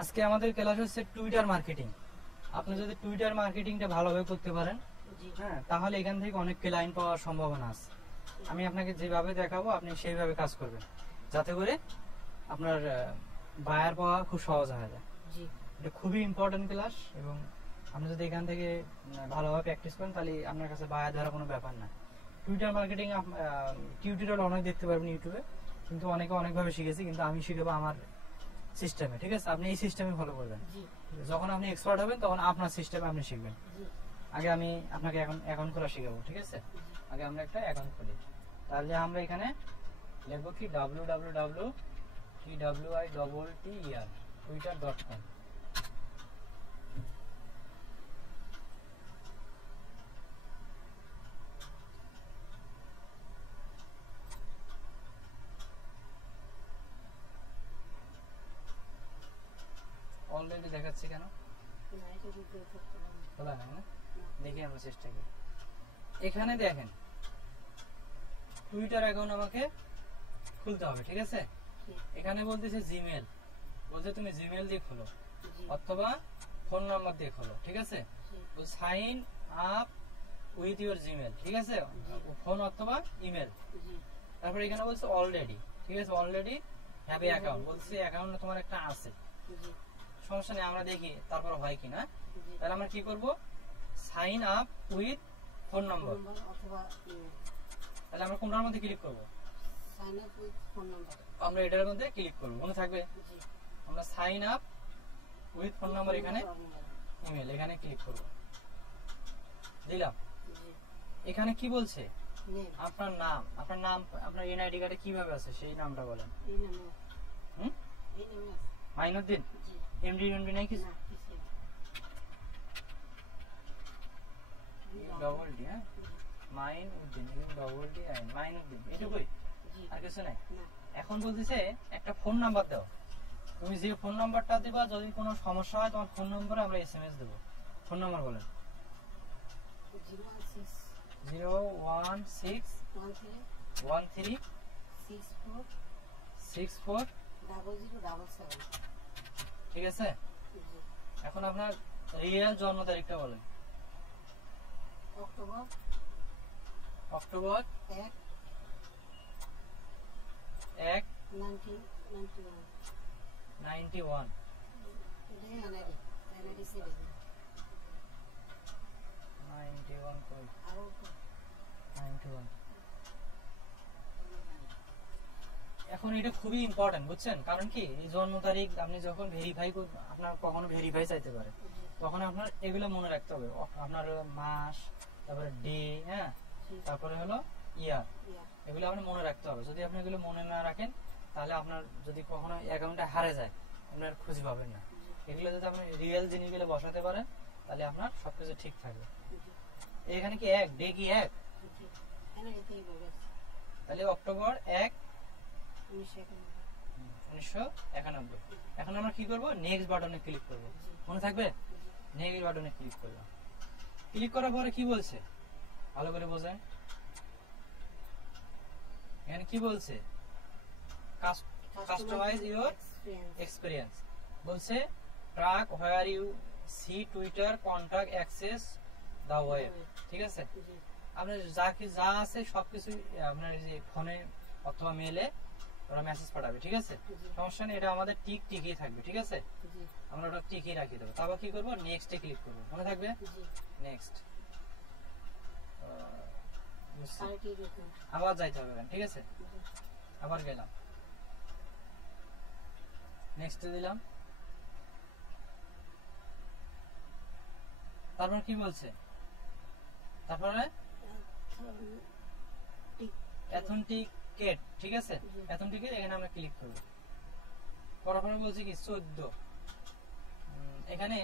আজকে আমাদের ক্লাস হচ্ছে টুইটার মার্কেটিং। আপনি যদি টুইটার মার্কেটিংটা ভালোভাবে করতে পারেন, হ্যাঁ, তাহলে এখান থেকে অনেক ক্লায়েন্ট পাওয়ার সম্ভাবনা আছে। আমি আপনাকে যেভাবে দেখাবো আপনি সেইভাবে কাজ করবেন, যাতে করে আপনার বায়ার পাওয়া খুব সহজ হয়ে যায়। এটা খুবই ইম্পর্টেন্ট ক্লাস, এবং আপনি যদি এখান থেকে ভালোভাবে প্র্যাকটিস করেন তাহলে আপনার কাছে বায়ার ধরা কোনো ব্যাপার না। টুইটার মার্কেটিং টিউটোরিয়াল অনেক দেখতে পারবেন ইউটিউবে, কিন্তু অনেকে অনেকভাবে শিখেছি, কিন্তু আমি শিখাবো আমার সিস্টেমে। ঠিক আছে, আপনি এই সিস্টেমে ফলো করবেন। যখন আপনি এক্সপার্ট হবেন তখন আপনার সিস্টেমে আপনি শিখবেন। আগে আমি আপনাকে এখন অ্যাকাউন্ট খোলা শিখাবো। ঠিক আছে, আগে আমরা একটা অ্যাকাউন্ট খুলি। তাহলে আমরা এখানে লিখবো কি www.twitter.com twitter.com। অলরেডি দেখাচ্ছি কেন খোলা নাই না? দেখি আমরা চেষ্টা করি। এখানে দেখেন টুইটার অ্যাকাউন্ট আমাকে খুলতে হবে। ঠিক আছে, এখানে বলতেছে জিমেল, বলছে তুমি জিমেল দিয়ে খোলো অথবা ফোন নাম্বার দিয়ে খোলো। ঠিক আছে, sign up with your Gmail. ঠিক আছে, ফোন অথবা ইমেল। তারপর এখানে বলছে অলরেডি। ঠিক আছে, অলরেডি হ্যাভ এ অ্যাকাউন্ট, বলছে অ্যাকাউন্ট তোমার একটা আছে, সমস্যা নেই, আমরা দেখি তারপর হয় কিনা। তাহলে আমরা কি করব, sign up with phone number. তাহলে আমরা কোনটার মধ্যে ক্লিক করব? Sign up with phone number. আমরা এটার মধ্যে ক্লিক করব, মনে থাকবে। আমরা sign up with phone number, এখানে ইমেল, এখানে ক্লিক করব, দিলাম। এখানে কি বলছে, আপনার নাম, আপনার এনআইডি কার্ডে কিভাবে আছে সেই নামটা বলেন। মাইনুদ্দিন, এমডি নাই কিছু? ডবল ডি, হ্যাঁ, মাইনুদ্দিন, ডবল ডি আইন, মাইনুদ্দিন, এটুকুই, আর কিছু নাই। এখন বলতেছে একটা ফোন নাম্বার দাও। তুমি যে ফোন নাম্বারটা দিবা, যদি কোনো সমস্যা হয় তোমার ফোন নম্বরে আমরা এসএমএস দেবো। ফোন নাম্বার বলেন। 0161364। ঠিক আছে, এখন আপনার রিয়েল জন্ম তারিখটা বলেন। অক্টোবর 1/91। এখন এটা খুবই ইম্পর্টেন্ট, বুঝছেন? কারণ কি, এই জন্ম তারিখ আপনি যখন ভেরিফাই, আপনার কখনো ভেরিফাই চাইতে পারে, তখন আপনার এগুলো মনে রাখতে হবে। আপনার মাস, তারপরে ডে, হ্যাঁ, তারপরে হলো ইয়ার, এগুলো আপনি মনে রাখতে হবে। যদি আপনি এগুলো মনে না রাখেন তাহলে আপনার যদি কখনো অ্যাকাউন্টটা হারে যায় আপনার খুঁজে পাবেন না। এগুলো যদি আপনি রিয়েল জিনিসগুলো বসাতে পারেন তাহলে আপনার সবকিছু ঠিক থাকবে। এখানে কি এক ডে কি এক, তাহলে অক্টোবর 1/1991। এখন আমরা কি করব, নেক্সট বাটনে ক্লিক করব, মনে থাকবে। নেক্সট বাটনে ক্লিক করলাম। ক্লিক করার পরে কি বলছে ভালো করে বোঝেন। এখানে কি বলছে, কাস্টমাইজ ইউর এক্সপেরিয়েন্স। বলছে track where you see Twitter contact access the web. ঠিক আছে, আপনার যা আছে সবকিছু আপনার যে ফোনে অথবা মেলে ওরা মেসেজ পাঠাবে। ঠিক আছে, সমস্যা নেই, এটা আমাদের টিকই থাকবে। ঠিক আছে, আমরা ওটা টিকই রাখি দেবো। তারপর কি করবো, নেক্সটে ক্লিক করবো, মনে থাকবে। নেক্সট, আবার যাইতে হবে। ঠিক আছে, আবার গেলাম, নেক্সটে দিলাম। তারপর কি বলছে, তারপরে অথেন্টিকেট। ঠিক আছে, অথেন্টিকেট, এখানে আমরা ক্লিক করব। করার পরে বলছে কি 14। এখানে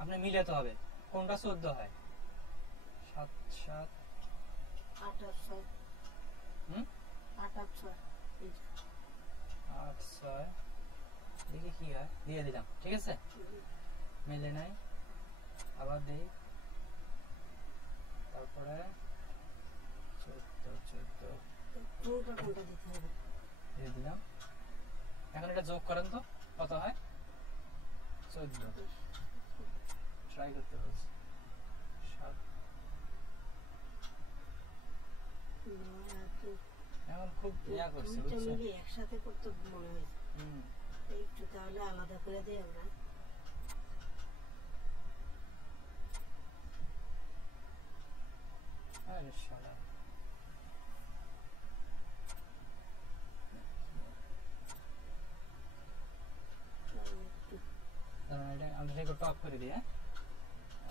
আপনি মিলাতে হবে কোনটা 14 হয়। 7 8 6 দেখি কি হয়, দিয়ে দিলাম। ঠিক আছে, মেলে নাই, আবার দেই, তারপরে 14 দিয়ে দিলাম। এখন এটা যোগ করেন তো কত হয়। 14 ট্রাই করতে বলছে 7 এখন খুব ইয়া করছে বুঝছেন একসাথে করতে মনে হয়েছে একটু তাহলে আলাদা করে দেই আমরা আরে শালা এটা আমরা রেকর্ড অফ করে দিই, হ্যাঁ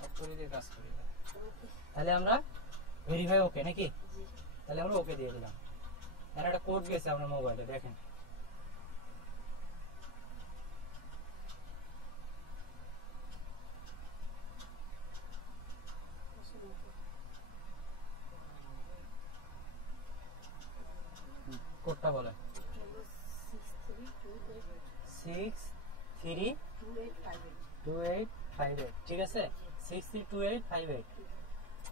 অফ করে দিয়ে কাজ করি। তাহলে আমরা ভেরিফাই ওকে নাকি? তাহলে আমরা ওকে দিয়ে দিলাম। এর একটা কোড গেছে আপনার মোবাইলে, দেখেন কোডটা বলেন 632858, ঠিক আছে 632858।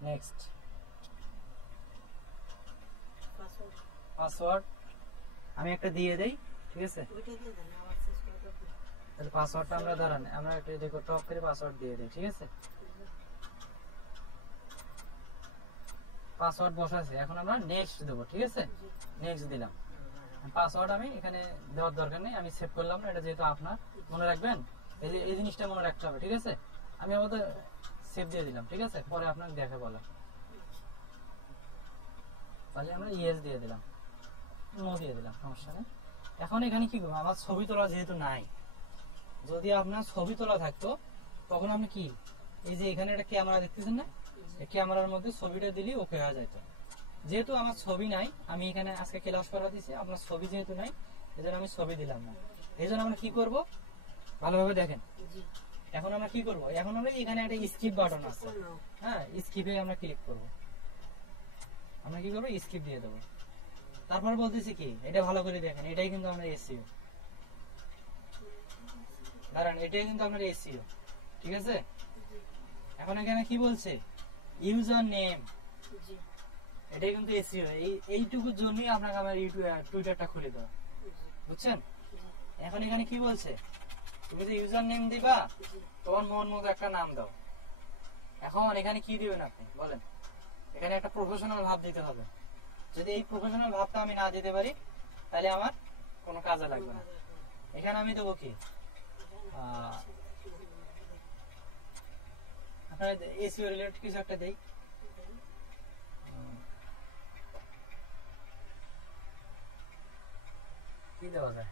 নেক্সট পাসওয়ার্ড আমি একটা দিয়ে দেই, ঠিক আছে তাহলে পাসওয়ার্ডটা আমরা দাঁড়ান আমরা একটা দেখো টপ করে পাসওয়ার্ড দিয়ে দেই, ঠিক আছে পাসওয়ার্ড বসাছে। এখন আমরা নেক্সট দেবো, ঠিক আছে নেক্সট দিলাম। পাসওয়ার্ড আমি এখানে দেওয়ার দরকার নেই, আমি সেভ করলাম না, এটা যেহেতু আপনার মনে রাখবেন এই জিনিসটা মনে রাখতে হবে, ঠিক আছে আমি আমাদের সেভ দিয়ে দিলাম, ঠিক আছে পরে আপনাকে দেখে বলা। তাহলে আমরা ইয়েস দিয়ে দিলাম, নো দিয়ে দিলাম, সমস্যা নেই। এখন এখানে কি করবো, আমার ছবি তোলা যেহেতু নাই, যদি আপনার ছবি তোলা থাকতো তখন আপনি কি এই যে এখানে একটা ক্যামেরা দেখতেছেন না, এই ক্যামেরার মধ্যে ছবিটা দিলে ওকে হয়ে যেত। যেহেতু আমার ছবি নাই, আমি এখানে আজকে ক্লাস করা দিয়েছি, আপনার ছবি যেহেতু নাই এজন্য আমি ছবি দিলাম না। এই জন্য আমরা কি করব ভালোভাবে দেখেন। এখন আমরা কি করব, এখন আমরা এখানে একটা স্কিপ বাটন আছে, হ্যাঁ স্কিপে আমরা ক্লিক করব। আমরা কি করবো স্কিপ দিয়ে দেবো। তারপর বলতেছি কি এটা ভালো করে দেখেন, এটাই কিন্তু আমরা এসইও, কারণ এটাই কিন্তু আমরা এসইও, ঠিক আছে। এখন এখানে কি বলছে ইউজার নেম, এটাই কিন্তু এসইও। এইটুকুর জন্যই আপনাকে আমার টুইটারটা খুলে দেওয়া, বুঝছেন। এখন এখানে কি বলছে, তুমি যে ইউজার নেম দিবা তোমার মন মতো একটা নাম দাও। এখন এখানে কি দিবেন আপনি বলেন, এখানে একটা প্রফেশনাল ভাব দিতে হবে। যদি এই প্রফেশনাল ভাবটা আমি না দিতে পারি তাহলে আমার কোনো কাজে লাগবে না। এখানে আমি দেবো কি আপনার এসইও রিলেটেড কিছু একটা দেই, কি দেওয়া যায়,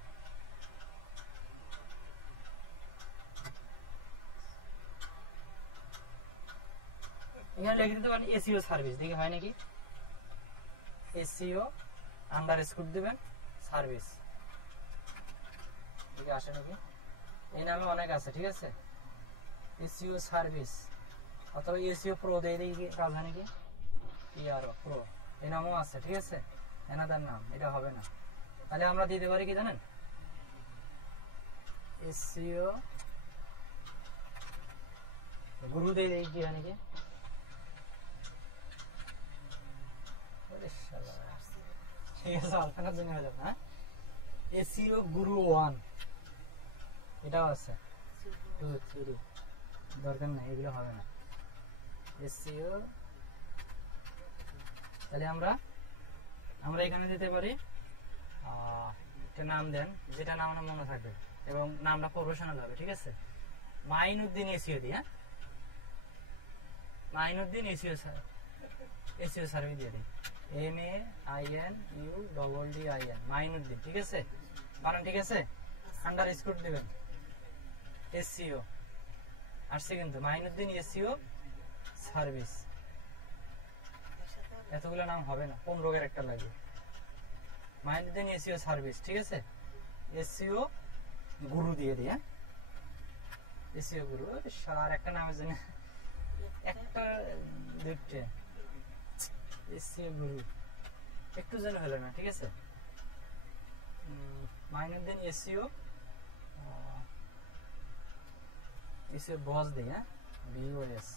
এখানে লিখে দিতে পারেন এসইও সার্ভিস, দেখি হয় নাকি। এসইও আন্ডারস্কোর দিবেন সার্ভিস, দেখি আসে নাকি। এই নামে অনেক আছে, ঠিক আছে এসইও সার্ভিস অথবা এসইও প্রো দিয়ে দিই, কাজ হয় নাকি ইয়ারো প্রো এই নামও আছে, ঠিক আছে এনাদার নাম, এটা হবে না। তাহলে আমরা দিতে পারি কি জানেন, এসইও গুরু দিয়ে দিই, কি হয় নাকি ঠিক আছে আলফানার জন্য হয়ে যাবে। হ্যাঁ এসইও গুরু 1 এটাও আছে, 2 3 দরকার নেই, এগুলো হবে না এসইও। তাহলে আমরা এখানে দিতে পারি একটা নাম দেন, যেটা নাম আমার মনে থাকবে এবং নামটা প্রফেশনাল হবে, ঠিক আছে মাইনুদ্দিন এসইও দিই, হ্যাঁ মাইনুদ্দিন এসইও সার্ভিস দিয়ে দিই, MAINUDDIN মাইনুদ্দিন, ঠিক আছে বানান ঠিক আছে। আন্ডারস্কোর দিবেন এসইও আসছে কিন্তু মাইনুদ্দিন এসইও সার্ভিস। এতগুলো নাম হবে না, 15 একটা লাগবে। মাইনুদ্দিন এসইও সার্ভিস, ঠিক আছে এসইও গুরু দিয়ে দিই, হ্যাঁ এসইও গুরু সার একটা নামের জন্য একটা দুইটা এসইও গুরু একটু যেন হলো না, ঠিক আছে মাইনুদ্দিন এসইও বস দিই, হ্যাঁ BOS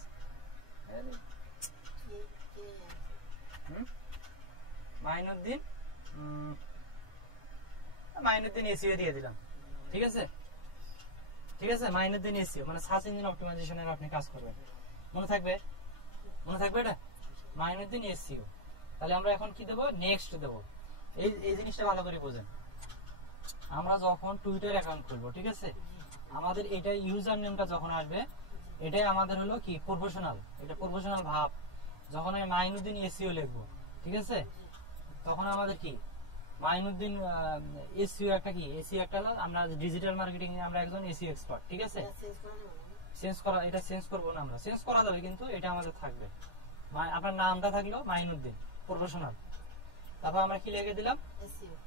মাইনুদ্দিন এসইও দিয়ে দিলাম, ঠিক আছে ঠিক আছে, মাইনের দিন এসইও মানে সার্চ ইঞ্জিন অপটিমাইজেশনের আপনি কাজ করবেন। মনে থাকবে এটা মাইনের দিন এসইও। তাহলে আমরা এখন কি দেব, নেক্সট দেব। এই জিনিসটা ভালো করে বোঝেন। আমরা যখন টুইটার অ্যাকাউন্ট খুলবো, ঠিক আছে, আমাদের এটা ইউজার নেমটা যখন আসবে, এটাই আমাদের হলো কি প্রফেশনাল, এটা প্রফেশনাল ভাব। যখন আমি মাইনুদ্দিন এসইও লিখবো, ঠিক আছে, তখন আমাদের কি মাইনুদ্দিন এসইও একটা কি, এসইও একটা হলো আমরা ডিজিটাল মার্কেটিং এ আমরা একজন এসইও এক্সপার্ট, ঠিক আছে। এটা চেঞ্জ করবো না, আমরা চেঞ্জ করা যাবে কিন্তু এটা আমাদের থাকবে। আপনার নামটা থাকলো মাইনুদ্দিন প্রফেশনাল, তারপর আমরা কি লিখে দিলাম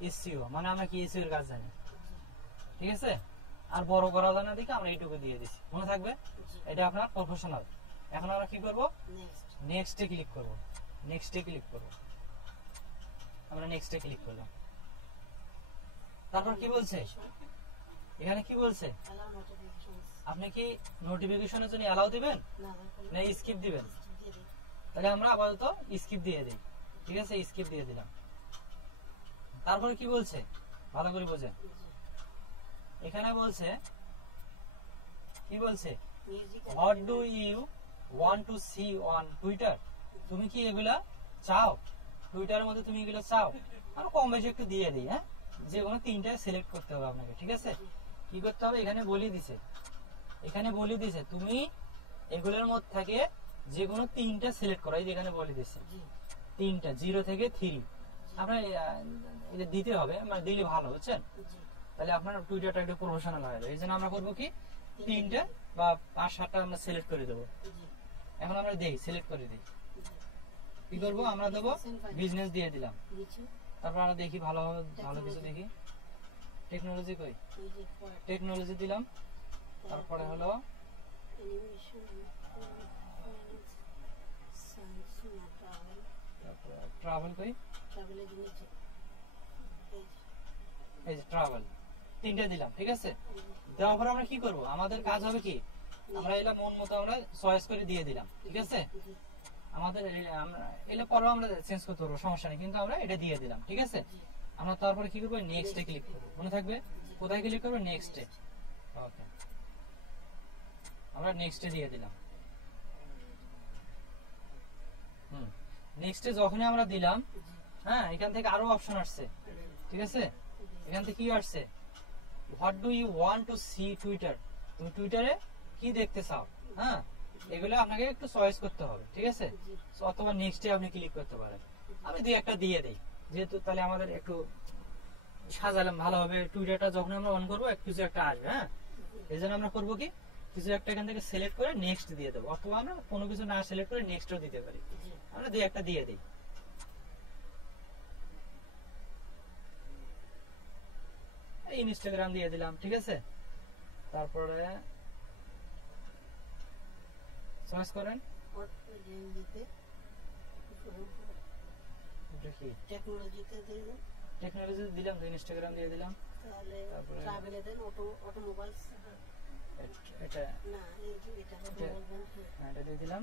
এসইও, মানে আমরা কি এসইও এর কাজ জানি, ঠিক আছে। আর বড় করা জানা দিকে আমরা এইটুকু দিয়ে দিছি, মনে থাকবে। এটা আপনার প্রফেশনাল। এখন আমরা কি করব, নেক্সটে ক্লিক করব। নেক্সটে ক্লিক করব, আমরা নেক্সটে ক্লিক করলাম। তারপর কি বলছে এখানে, কি বলছে, আপনি কি নোটিফিকেশনের জন্য অ্যালাউ দিবেন না স্কিপ দিবেন? তাহলে আমরা আপাতত স্কিপ দিয়ে দিই, ঠিক আছে, স্কিপ দিয়ে দিলাম। তারপরে কি বলছে ভালো করে বোঝেন। এখানে বলছে, কি বলছে, what do you want to see on Twitter. তুমি কি এগুলা চাও, টুইটারের মধ্যে তুমি এগুলো চাও? আমরা কম বেশি একটু দিয়ে দিই, হ্যাঁ, যে কোনো তিনটা সিলেক্ট করতে হবে আপনাকে, ঠিক আছে। কি করতে হবে, এখানে বলে দিছে তুমি এগুলোর মধ্যে থেকে যে কোনো তিনটা সিলেক্ট করো। এই যে এখানে বলে দিছে তিনটা, 0 থেকে 3 আপনার এটা দিতে হবে, মানে দিলে ভালো, বুঝছেন। তাহলে আপনার টুইটারটা একটু প্রফেশনাল হবে। এই জন্য আমরা করবো কি, 3টা বা 5-7টা আমরা সিলেক্ট করে দেবো। এখন আমরা দেই, সিলেক্ট করে দিই। কি করবো, আমরা দেবো বিজনেস দিয়ে দিলাম। তারপর আমরা দেখি ভালো কিছু দেখি। টেকনোলজি কই, টেকনোলজি দিলাম। তারপরে হলো ট্রাভেল কই, এই যে ট্রাভেল, 3টা দিলাম, ঠিক আছে। দেওয়ার পর আমরা কি করব, আমাদের কাজ হবে কি, আমরা এলা মন মতো আমরা চয়েস করে দিয়ে দিলাম, ঠিক আছে। আমাদের এলা পরে আমরা চেঞ্জ করতে পারবো, সমস্যা নেই, কিন্তু আমরা এটা দিয়ে দিলাম, ঠিক আছে। আমরা তারপরে কি করবো, নেক্সটে ক্লিক করবো, মনে থাকবে। কোথায় ক্লিক করবো, নেক্সটে। ওকে, আমরা নেক্সটে দিয়ে দিলাম। নেক্সটে যখনই আমরা দিলাম, হ্যাঁ, এখান থেকে আরো অপশন আসছে, ঠিক আছে। এখান থেকে কি আসছে, what do you want to see Twitter, তুমি টুইটারে কি দেখতে চাও, হ্যাঁ, এগুলো আপনাকে একটু চয়েস করতে হবে, ঠিক আছে। অথবা নেক্সটে আপনি ক্লিক করতে পারেন। আমি 2-1টা দিয়ে দেই, যেহেতু তাহলে আমাদের একটু সাজালাম ভালো হবে। টুইটারটা যখন আমরা অন করবো কিছু একটা আসবে, হ্যাঁ, এই জন্য আমরা করবো কি, কিছু একটা এখান থেকে সিলেক্ট করে নেক্সট দিয়ে দেবো, অথবা আমরা কোনো কিছু না সিলেক্ট করে নেক্সটও দিতে পারি। আমরা 2-1টা দিয়ে দিই। ইনস্টাগ্রাম দিয়ে দিলাম, ঠিক আছে। তারপরে চয়েস করেন, টেকনোলজি দিলাম, তো ইনস্টাগ্রাম দিয়ে দিলাম। তারপরে এটা দিয়ে দিলাম,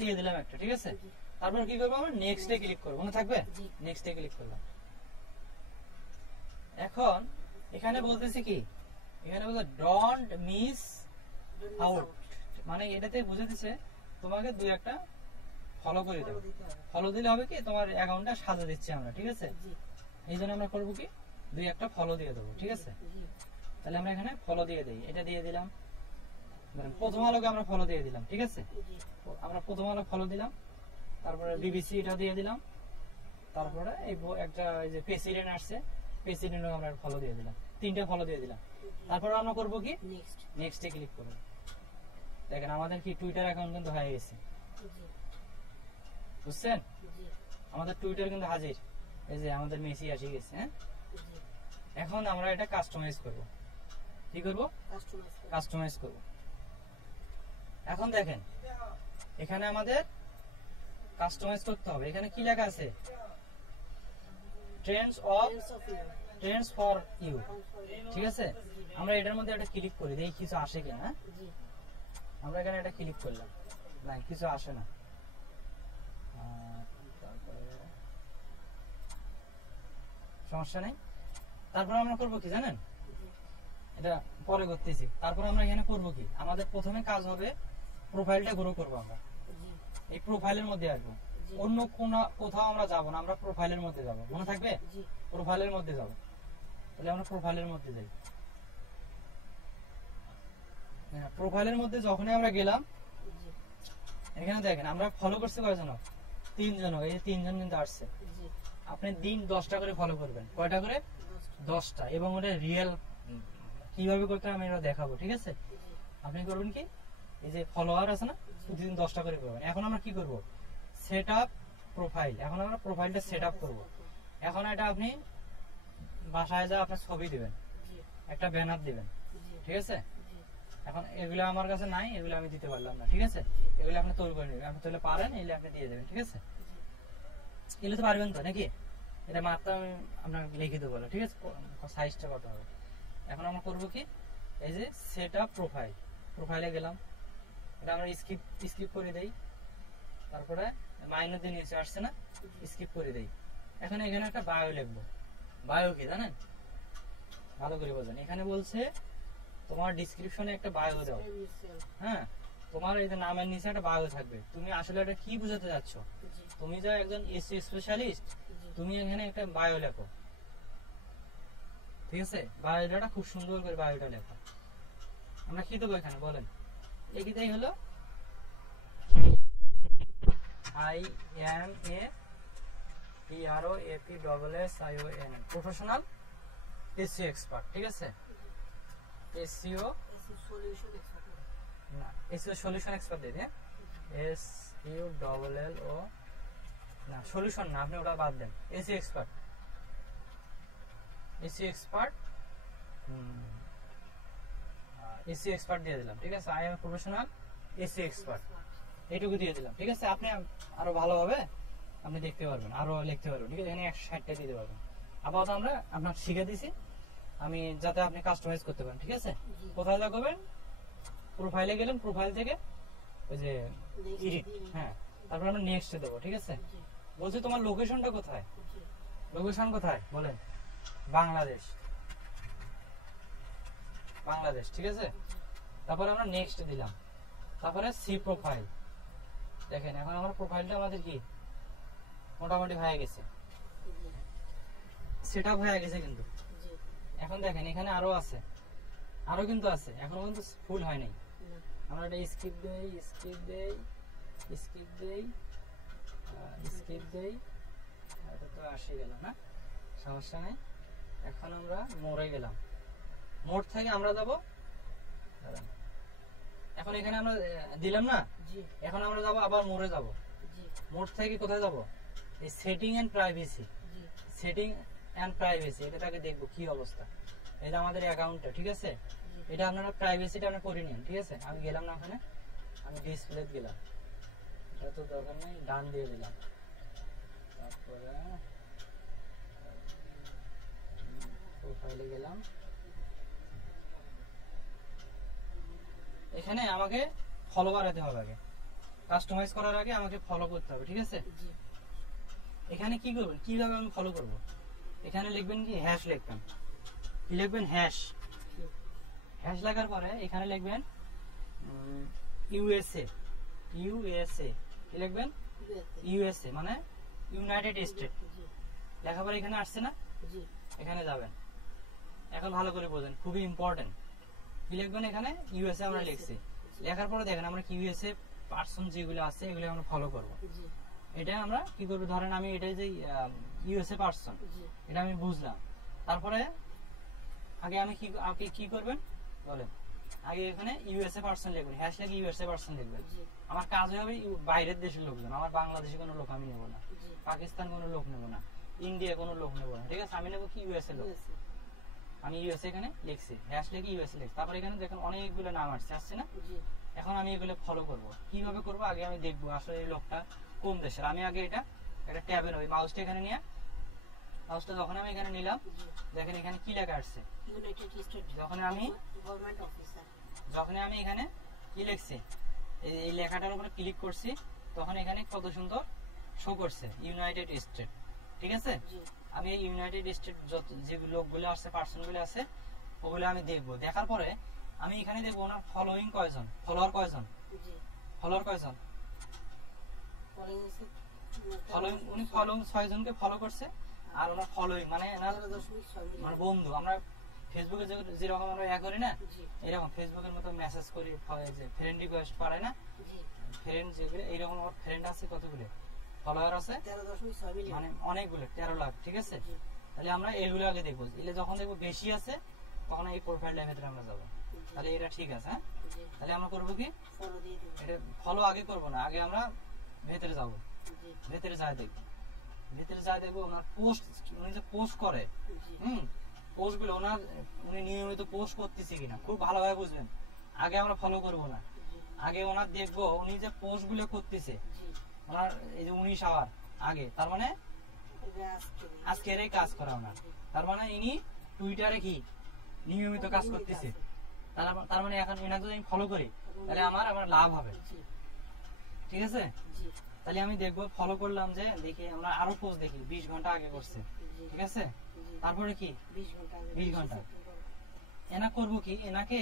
দিয়ে দিলাম একটা, ঠিক আছে। তারপর কি করবো, আমরা নেক্সটে ক্লিক করবো, মনে থাকবে। নেক্সটে ক্লিক করলাম। এখন এখানে বলতেছি কি, এখানে বলতে ডোন্ট মিস আউট, মানে এটাতে বুঝে দিচ্ছে তোমাকে 2-1টা ফলো করে দেবো। ফলো দিলে হবে কি, তোমার অ্যাকাউন্টটা সাজা দিচ্ছি আমরা, ঠিক আছে। এই জন্য আমরা করবো কি, 2-1টা ফলো দিয়ে দেবো, ঠিক আছে। তাহলে আমরা এখানে ফলো দিয়ে দিই, এটা দিয়ে দিলাম। প্রথম আলোকে আমরা ফলো দিয়ে দিলাম, ঠিক আছে। আমরা প্রথম আলো ফলো দিলাম, তারপরে বিবিসি এটা দিয়ে দিলাম, তারপরে একটা এই যে প্রেসিডেন্ট আসছে, প্রেসিডেন্টও আমরা ফলো দিয়ে দিলাম, 3টা ফলো দিয়ে দিলাম। তারপরে আমরা করবো কি, নেক্সটে ক্লিক করবো। দেখেন আমাদের কি টুইটার অ্যাকাউন্ট কিন্তু হয়ে গেছে, বুঝছেন। আমাদের টুইটার কিন্তু হাজির, এই যে আমাদের মেসি আসে গেছে, হ্যাঁ। এখন আমরা এটা কাস্টমাইজ করব। কি করব, কাস্টমাইজ করব। এখন দেখেন এখানে আমাদের কাস্টমাইজ করতে হবে। এখানে কি লেখা আছে, ট্রেন্ডস ফর ইউ, ঠিক আছে। আমরা এটার মধ্যে একটা ক্লিক করি, দেখি কিছু আসে কিনা, হ্যাঁ। আমরা এখানে এটা ক্লিক করলাম, না কিছু আসে না। সমস্যা নেই, তারপর আমরা করব কি জানেন, জি এটা পরে করতেছি। তারপর আমরা এখানে করব কি, আমাদের প্রথমে কাজ হবে প্রোফাইলটা গ্রো করব আমরা। জি এই প্রোফাইলের মধ্যে আসবো, জি অন্য কোথাও আমরা যাব না, আমরা প্রোফাইলের মধ্যে যাব, মনে থাকবে? জি প্রোফাইলের মধ্যে যাব। তাহলে আমরা প্রোফাইলের মধ্যে যাই। হ্যাঁ, প্রোফাইলের মধ্যে যখনই আমরা গেলাম, জি এখানে দেখেন আমরা ফলো করছি কয়জন, 3 জন। এই 3 জন কিন্তু আসছে। জি আপনি দিন 10টা করে ফলো করবেন। কয়টা করে? 10টা। এবং ওটা রিয়েল কিভাবে করতে হয় আমি এটা দেখাবো, ঠিক আছে? জি আপনি করবেন কি, এই যে ফলোয়ার আছে না, প্রতিদিন 10টা করে করবেন। এখন আমরা কি করব, সেট আপ প্রোফাইল। এখন আমরা প্রোফাইলটা সেট আপ করবো। এখন এটা আপনি বাসায় যা আপনার ছবি দিবেন, জি একটা ব্যানার দিবেন, জি ঠিক আছে? জি এখন এগুলো আমার কাছে নাই, এগুলো আমি দিতে পারলাম না, ঠিক আছে? এগুলো আপনি তৈরি করে নেবেন। আপনি তাহলে পারেন, এগুলো আপনি দিয়ে দেবেন, ঠিক আছে? এগুলো তো পারবেন তো নাকি? এটা মাত্রা আমি আপনাকে লিখে দেবো, ঠিক আছে? সাইজটা কত হবে। এখন আমরা করবো কি, এই যে সেট আপ প্রোফাইল, প্রোফাইলে গেলাম, এটা আমরা স্কিপ করে দেই। তারপরে মাইনাস দিয়ে নিচে আসছে না, স্কিপ করে দেই। এখন এখানে একটা বায়ো লিখবো। বায়ো কি জানেন? ভালো করে বোঝেন। এখানে বলছে তোমার ডিসক্রিপশনে একটা বায়ো দাও। হ্যাঁ, তোমার এই যে নামের নিচে একটা বায়ো থাকবে। তুমি আসলে এটা কি বোঝাতে যাচ্ছ? তুমি যে একজন এসইও স্পেশালিস্ট, তুমি এখানে একটা বায়ো লেখো, ঠিক আছে? বায়োডাটা খুব সুন্দর করে বায়োটা লেখো। আমরা কি দেবো এখানে বলেন? এটাই হলো IMAPROFESSION, প্রফেশনাল এসইও এক্সপার্ট, ঠিক আছে? এসইও সলিউশন এক্সপার্ট না, এসইও সলিউশন এক্সপার্ট দিন। হ্যাঁ, SULLO না, সলিউশন না, আপনি ওটা বাদ দেন। SEO expert, SEO expert, SEO expert দিয়ে দিলাম, ঠিক আছে? I am professional SEO expert, এইটুকু দিয়ে দিলাম, ঠিক আছে? আপনি আরো ভালোভাবে আপনি দেখতে পারবেন, আরো লিখতে পারবেন, ঠিক আছে? এখানে 160টা দিতে পারবেন। আপাতত আমরা আপনার শিখে দিছি, আমি যাতে আপনি কাস্টমাইজ করতে পারেন, ঠিক আছে? কোথায় যা করবেন, প্রোফাইলে গেলেন, প্রোফাইল থেকে ওই যে এডিট, হ্যাঁ, তারপর আমরা নেক্সট দেবো, ঠিক আছে? বলছি তোমার লোকেশনটা কোথায়? লোকেশন কোথায় বলেন? বাংলাদেশ, বাংলাদেশ, ঠিক আছে? তারপরে আমরা নেক্সট দিলাম। তারপরে সি প্রোফাইল। দেখেন এখন আমার প্রোফাইলটা আমাদের কি মোটামুটি হয়ে গেছে, সেট আপ হয়ে গেছে। কিন্তু এখন দেখেন এখানে আরো আছে, আরো কিন্তু আছে, এখনো কিন্তু ফুল হয় নাই। আমরা এটা স্কিপ দেই, স্কিপ দেই, স্কিপ দেই, স্কিপ দেই। এটা তো আসে গেল না, সমস্যা নেই। এখন আমরা মোড়ে গেলাম, মোড় থেকে আমরা যাব, এখন এখানে আমরা দিলাম না, এখন আমরা যাব আবার মোড়ে যাব। মোড় থেকে কোথায় যাব? এই setting and privacy, setting and privacy, এটাকে দেখবো কি অবস্থা। এটা আমাদের অ্যাকাউন্টটা, ঠিক আছে? এটা আপনারা প্রাইভেসিটা আপনারা করে নিন, ঠিক আছে? আমি গেলাম না ওখানে, আমি ডিসপ্লে গেলাম, এটা তো দরকার নেই, ডান দিয়ে দিলাম। তারপরে প্রোফাইলে গেলাম, এখানে আমাকে ফলো বাড়াতে হবে আগে, কাস্টমাইজ করার আগে আমাকে ফলো করতে হবে, ঠিক আছে? এখানে কি করবেন, কিভাবে আমি ফলো করব? এখানে লিখবেন কি, হ্যাশ লিখবেন। কি লিখবেন? হ্যাশ। হ্যাশ লেখার পরে এখানে লিখবেন ইউএসএ, ইউএসএ। কি লিখবেন? ইউএসএ মানে ইউনাইটেড স্টেট। লেখার পরে এখানে আসছে না, এখানে যাবেন। এখন ভালো করে বোঝেন, খুবই ইম্পর্টেন্ট। কি লিখবেন এখানে? ইউএসএ আমরা লিখছি। লেখার পরে দেখেন আমরা কি ইউএসএ পার্সন যেগুলো আছে এগুলো আমরা ফলো করব। এটা আমরা কি করব, ধরেন আমি এটাই যে ইউএসএ পার্সন, এটা আমি বুঝলাম। তারপরে আগে আমি কি করবেন বলেন? আগে এখানে ইউএসএ পার্সন লিখবেন, হ্যাশ লিখে ইউএসএ পার্সন লিখবেন। আমার কাজ হবে বাইরের দেশের লোকজন, আমার বাংলাদেশে কোনো লোক আমি নেব না, পাকিস্তান কোনো লোক নেব না, ইন্ডিয়া কোনো লোক নেব না, ঠিক আছে? আমি নেব কি ইউএসএ লোক। আমি ইউএসএ এখানে লিখছি, হ্যাশ লিখে ইউএসএ লিখছি। তারপর এখানে দেখেন অনেকগুলো নাম আসছে না? এখন আমি এগুলো ফলো করব। কিভাবে করব? আগে আমি দেখবো আসলে এই লোকটা কোন দেশের। আমি আগে এটা একটা ট্যাবে নেব, মাউসটা এখানে নিয়ে, মাউসটা যখন আমি এখানে নিলাম, দেখেন এখানে কি লেখা আসছে। যখন আমি এখানে কি লিখছি, এই লেখাটার উপরে ক্লিক করছি, তখন এখানে কত সুন্দর শো করছে ইউনাইটেড স্টেট। ঠিক আছে? জি আমি এই ইউনাইটেড স্টেট যত যে লোকগুলো আছে, পার্সনগুলো আছে, ওগুলো আমি দেখবো। দেখার পরে আমি এখানে দেখবো ওনার ফলোইং কয়জন, ফলোয়ার কয়জন, জি ফলোয়ার কয়জন, ফলোইং আছে ফলোইং উনি ফলোইং 6 জনকে ফলো করছে। আর ওনার ফলোইং মানে এনার 13.6 মিলিয়ন। মানে বন্ধু, আমরা ফেসবুকে যেরকম আমরা ইয়া করি না, জি এরকম ফেসবুকের মতো মেসেজ করি, যে ফ্রেন্ড রিকোয়েস্ট পারে না, জি ফ্রেন্ড যেগুলো এইরকম আমার ফ্রেন্ড আছে কতগুলো, ফলোয়ার আছে 13.6 মিলিয়ন। মানে অনেকগুলো, 13 লাখ। ঠিক আছে? জি তাহলে আমরা এগুলো আগে দেখবো, এগুলো যখন দেখবো বেশি আছে তখন এই প্রোফাইল ভেতরে আমরা যাবো। তাহলে এটা ঠিক আছে। হ্যাঁ, জি তাহলে আমরা করবো কি, ফলো দিয়ে দিন। এটা ফলো আগে করবো না, আগে আমরা ভেতরে যাবো, জি ভেতরে যায় দেখবো, ভেতরে যায় দেখবো ওনার পোস্ট, উনি যে পোস্ট করে, জি পোস্ট গুলো ওনার, উনি নিয়মিত পোস্ট করতেছে কিনা খুব ভালোভাবে বুঝবেন। আগে আমরা ফলো করবো না, জি আগে ওনার দেখবো উনি যে পোস্ট গুলো করতেছে, জি ওনার এই যে 19 আওয়ার আগে, তার মানে এটা আজকে আজকের এই কাজ করা ওনার, তার মানে ইনি টুইটারে কি নিয়মিত কাজ করতেছে। তার মানে এখন এনাকে যদি আমি ফলো করি তাহলে আমার লাভ হবে। জি ঠিক আছে? জি তাহলে আমি দেখবো, ফলো করলাম, যে দেখি আমরা আরো পোস্ট দেখি 20 ঘন্টা আগে করছে। জি ঠিক আছে? জি তারপরে কি 20 ঘন্টা আগে 20 ঘন্টা। এনা করবো কি, এনাকে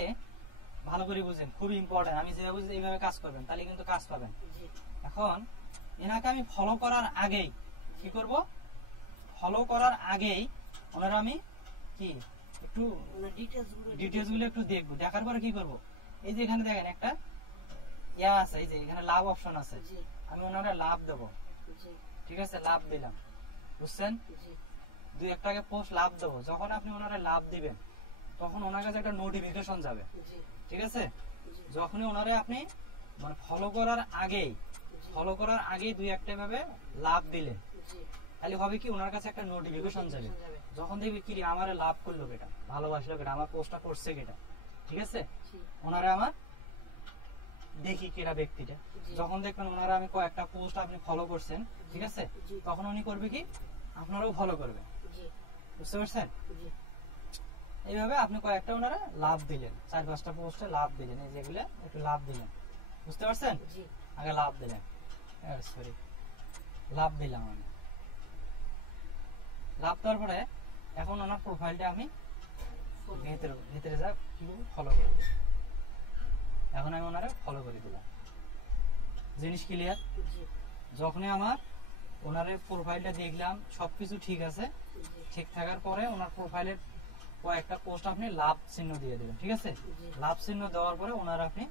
ভালো করে বুঝেন, খুবই ইম্পর্টেন্ট। আমি যেভাবে বুঝি এইভাবে কাজ করবেন, তাহলে কিন্তু কাজ পাবেন। জি এখন এনাকে আমি ফলো করার আগেই কি করব, ফলো করার আগেই ওনারা আমি কি একটু ওনার ডিটেইলস গুলো একটু দেখবো। দেখার পরে কি করব, এই যে এখানে দেখেন একটা ইয়া আছে, এই যে এখানে লাভ অপশন আছে, জি আমি ওনারা লাভ দেব। জি ঠিক আছে? লাভ দিলাম, বুঝছেন? জি দুই একটাকে পোস্ট লাভ দেবো। যখন আপনি ওনারা লাভ দিবেন তখন ওনার কাছে একটা নোটিফিকেশন যাবে। জি ঠিক আছে? জি যখনই ওনারে আপনি মানে ফলো করার আগেই দুই একটা ভাবে লাভ দিলেন, জি তাহলে হবে কি, ওনার কাছে একটা নোটিফিকেশন যাবে। যখন দেখবি কি আমারে লাভ করলো কেটা, ভালোবাসলো কেটা, আমার পোস্টটা করছে কেটা। ঠিক আছে? জি ওনারে আমার দেখি কেটা ব্যক্তিটা। যখন দেখবেন ওনারা আমি কয়েকটা পোস্ট আপনি ফলো করছেন, ঠিক আছে, জি তখন উনি করবে কি, আপনারাও ফলো করবে। জি বুঝতে পারছেন? জি এইভাবে আপনি কয়েকটা ওনারা লাভ দিলেন, 4-5টা পোস্টে লাভ দিলেন, এই যেগুলো একটু লাভ দিলেন। বুঝতে পারছেন? জি আগে লাভ দিলেন, সরি, লাভ দিলাম আমি। লাভ দেওয়ার পরে এখন ওনার প্রোফাইলটা আমি ভিতরে যা ফলো করব। এখন আমি ওনারা ফলো করে দিলাম। জিনিস ক্লিয়ার? জি যখনই আমার ওনার প্রোফাইলটা দেখলাম সবকিছু ঠিক আছে, ঠিক থাকার পরে ওনার প্রোফাইলের কয়েকটা পোস্ট আপনি লাভ চিহ্ন দিয়ে দেবেন। ঠিক আছে? জি লাভ চিহ্ন দেওয়ার পরে ওনার আপনি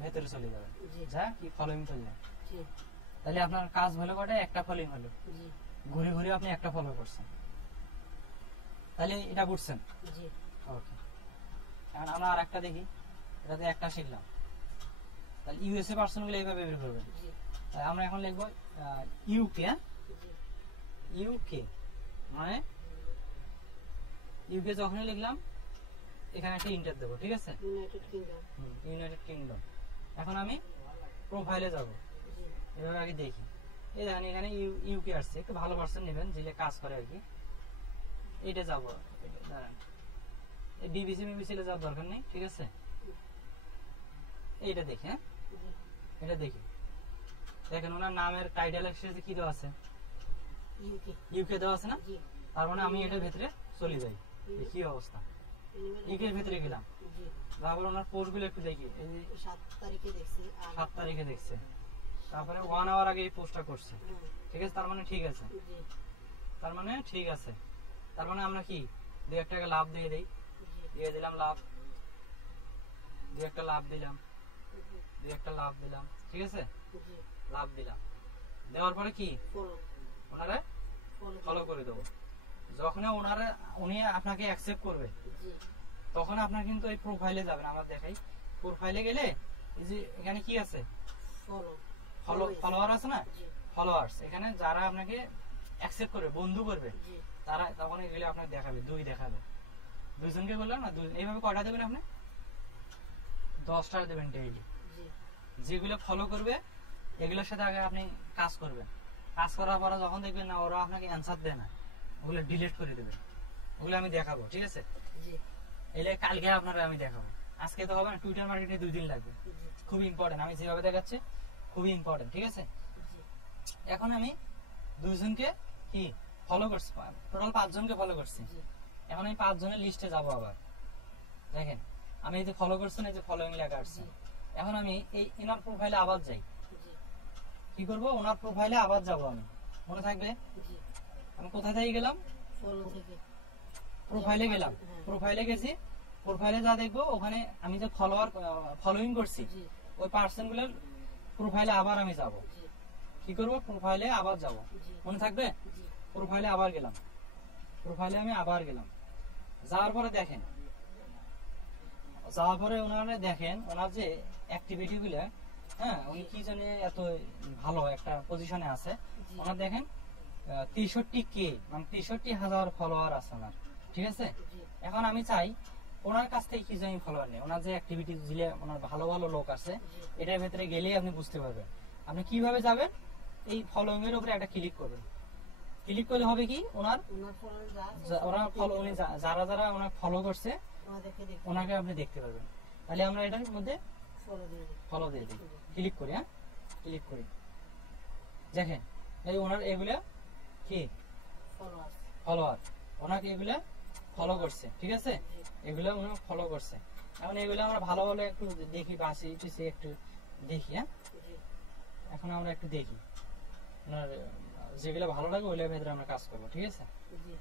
ভেতরে চলে যাবেন, জি যা কি ফলোইং করলেন। জি তাহলে আপনার কাজ হলো কটা, একটা ফলোইং হলো, জি ঘুরে ঘুরে আপনি একটা ফলো করছেন। তাহলে এটা বুঝছেন? জি ওকে। এখন আমরা আর একটা দেখি, এটাতে একটা শিখলাম। তাহলে ইউএসএ পার্সন গুলো এইভাবে বের করবেন। জি তাহলে আমরা এখন লিখবো ইউকে। জি ইউকে মানে ইউকে যখনই লিখলাম এখানে একটা ইন্টার দেবো। ঠিক আছে? United kingdom. United kingdom. এখন আমি প্রোফাইলে যাব, জি এভাবে আগে দেখি। এই দেখেন এখানে ইউকে আসছে, একটু ভালো পার্সন নেবেন যে কাজ করে আর কি। এইটা যাবো, দাঁড়ান, এই বিবিসি মিবিসিলে যাওয়ার দরকার নেই। ঠিক আছে? এইটা দেখি। হ্যাঁ, জি এটা দেখি। দেখেন ওনার নামের টাইটেল এক্সেসে কি দেওয়া আছে, ইউকে। ইউকে দেওয়া আছে না? জি তার মানে আমি এটার ভিতরে চলে যাই, কি অবস্থা। ইউকে এর ভিতরে গেলাম, জি তারপর ওনার পোস্ট গুলো একটু দেখি। এই যে 7 তারিখে দেখছি। 7 তারিখে দেখছে, তারপরে 1 আওয়ার আগে এই পোস্টটা করছে। ঠিক আছে? তার মানে ঠিক আছে, জি তার মানে ঠিক আছে। তার মানে আমরা কি দুই একটাকে লাভ দিয়ে দেই, জি দিয়ে দিলাম লাভ, দুই একটা লাভ দিলাম, দুই একটা লাভ দিলাম। ঠিক আছে? জি লাভ দিলাম, দেওয়ার পরে কি ফলো ওনারা ফলো করে দেবো। যখন উনি আপনাকে অ্যাকসেপ্ট করবে জি তখন আপনার কিন্তু এই প্রোফাইলে যাবেন। আমরা দেখাই, প্রোফাইলে গেলে এই যে এখানে কি আছে, ফলো ফলোয়ার আছে না, জি ফলোয়ার্স। এখানে যারা আপনাকে অ্যাকসেপ্ট করবে, বন্ধু করবে, জি তারা তখন এগুলো আপনাকে দেখাবে, দুই দেখাবে। দুইজনকে বললাম না, এইভাবে কয়টা দেবেন আপনি, 10টা দেবেন ডেইলি। জি যেগুলো ফলো করবে এগুলোর সাথে আগে আপনি কাজ করবেন। কাজ করার পরে যখন দেখবেন না ওরা আপনাকে অ্যান্সার দেয় না, ওগুলো ডিলিট করে দেবেন। ওগুলো আমি দেখাবো। ঠিক আছে? জি এলে কালকে আপনারা আমি দেখাবো, আজকে তো হবে না। টুইটার মার্কেটে 2 দিন লাগবে, জি খুবই ইম্পর্টেন্ট। আমি যেভাবে দেখাচ্ছি খুবই ইম্পর্টেন্ট। ঠিক আছে? জি এখন আমি দুইজনকে কি ফলো করছি, টোটাল 5 জনকে ফলো করছি। জি এখন আমি 5 জনের লিস্টে যাব আবার। দেখেন আমি এই যে ফলো করছেন, এই যে ফলোইং লেখা আসছে। জি এখন আমি এই ইনার প্রোফাইলে আবার যাই। জি কি করব, ওনার প্রোফাইলে আবার যাব আমি, মনে থাকবে? জি আমি কোথা থেকে গেলাম? ফলো থেকে প্রোফাইলে গেলাম। হ্যাঁ। প্রোফাইলে গেছি, প্রোফাইলে যা দেখবো ওখানে আমি যে ফলোইং করছি জি ওই পার্সনগুলোর প্রোফাইলে আবার আমি যাব। জি কি করব, প্রোফাইলে আবার যাব, জি মনে থাকবে? জি প্রোফাইলে আবার গেলাম, প্রোফাইলে আমি আবার গেলাম। যাওয়ার পরে দেখেন, যাওয়ার পরে ওনারা দেখেন ওনার যে অ্যাক্টিভিটি গুলো, হ্যাঁ উনি কি জানি এত ভালো একটা পজিশনে আছে। জি। ওনার দেখেন 63K মানে 63,000 ফলোয়ার আছে ওনার, ঠিক আছে? জি এখন আমি চাই ওনার কাছ থেকে কি জানি ফলোয়ার নেই, ওনার যে অ্যাক্টিভিটি দিলে ওনার ভালো ভালো লোক আছে, এটার ভেতরে গেলেই আপনি বুঝতে পারবেন। আপনি কিভাবে যাবেন, এই ফলোইং এর উপরে একটা ক্লিক করবেন। ক্লিক করলে হবে কি, ওনার ওনার ফলো ওরা ফলো, উনি যারা যারা ওনাকে ফলো করছে ওনাদেরকে দেখতে ওনাকে আপনি দেখতে পারবেন। তাহলে আমরা এটার মধ্যে ফলো দিয়ে দিই ফলো দিয়ে দিই, ক্লিক করি। হ্যাঁ ক্লিক করি, দেখেন এই ওনার এগুলা কি ফলোয়ার ফলোয়ার, ওনাকে এগুলা ফলো করছে, ঠিক আছে? জি এগুলো ওনাকে ফলো করছে। এখন এগুলো আমরা ভালো ভালো একটু দেখি, বাসি টুসি একটু দেখি। হ্যাঁ জি এখন আমরা একটু দেখি ওনার যেগুলো ভালো লাগে ওইগুলোর ভেতরে আমরা কাজ করবো, ঠিক আছে? জি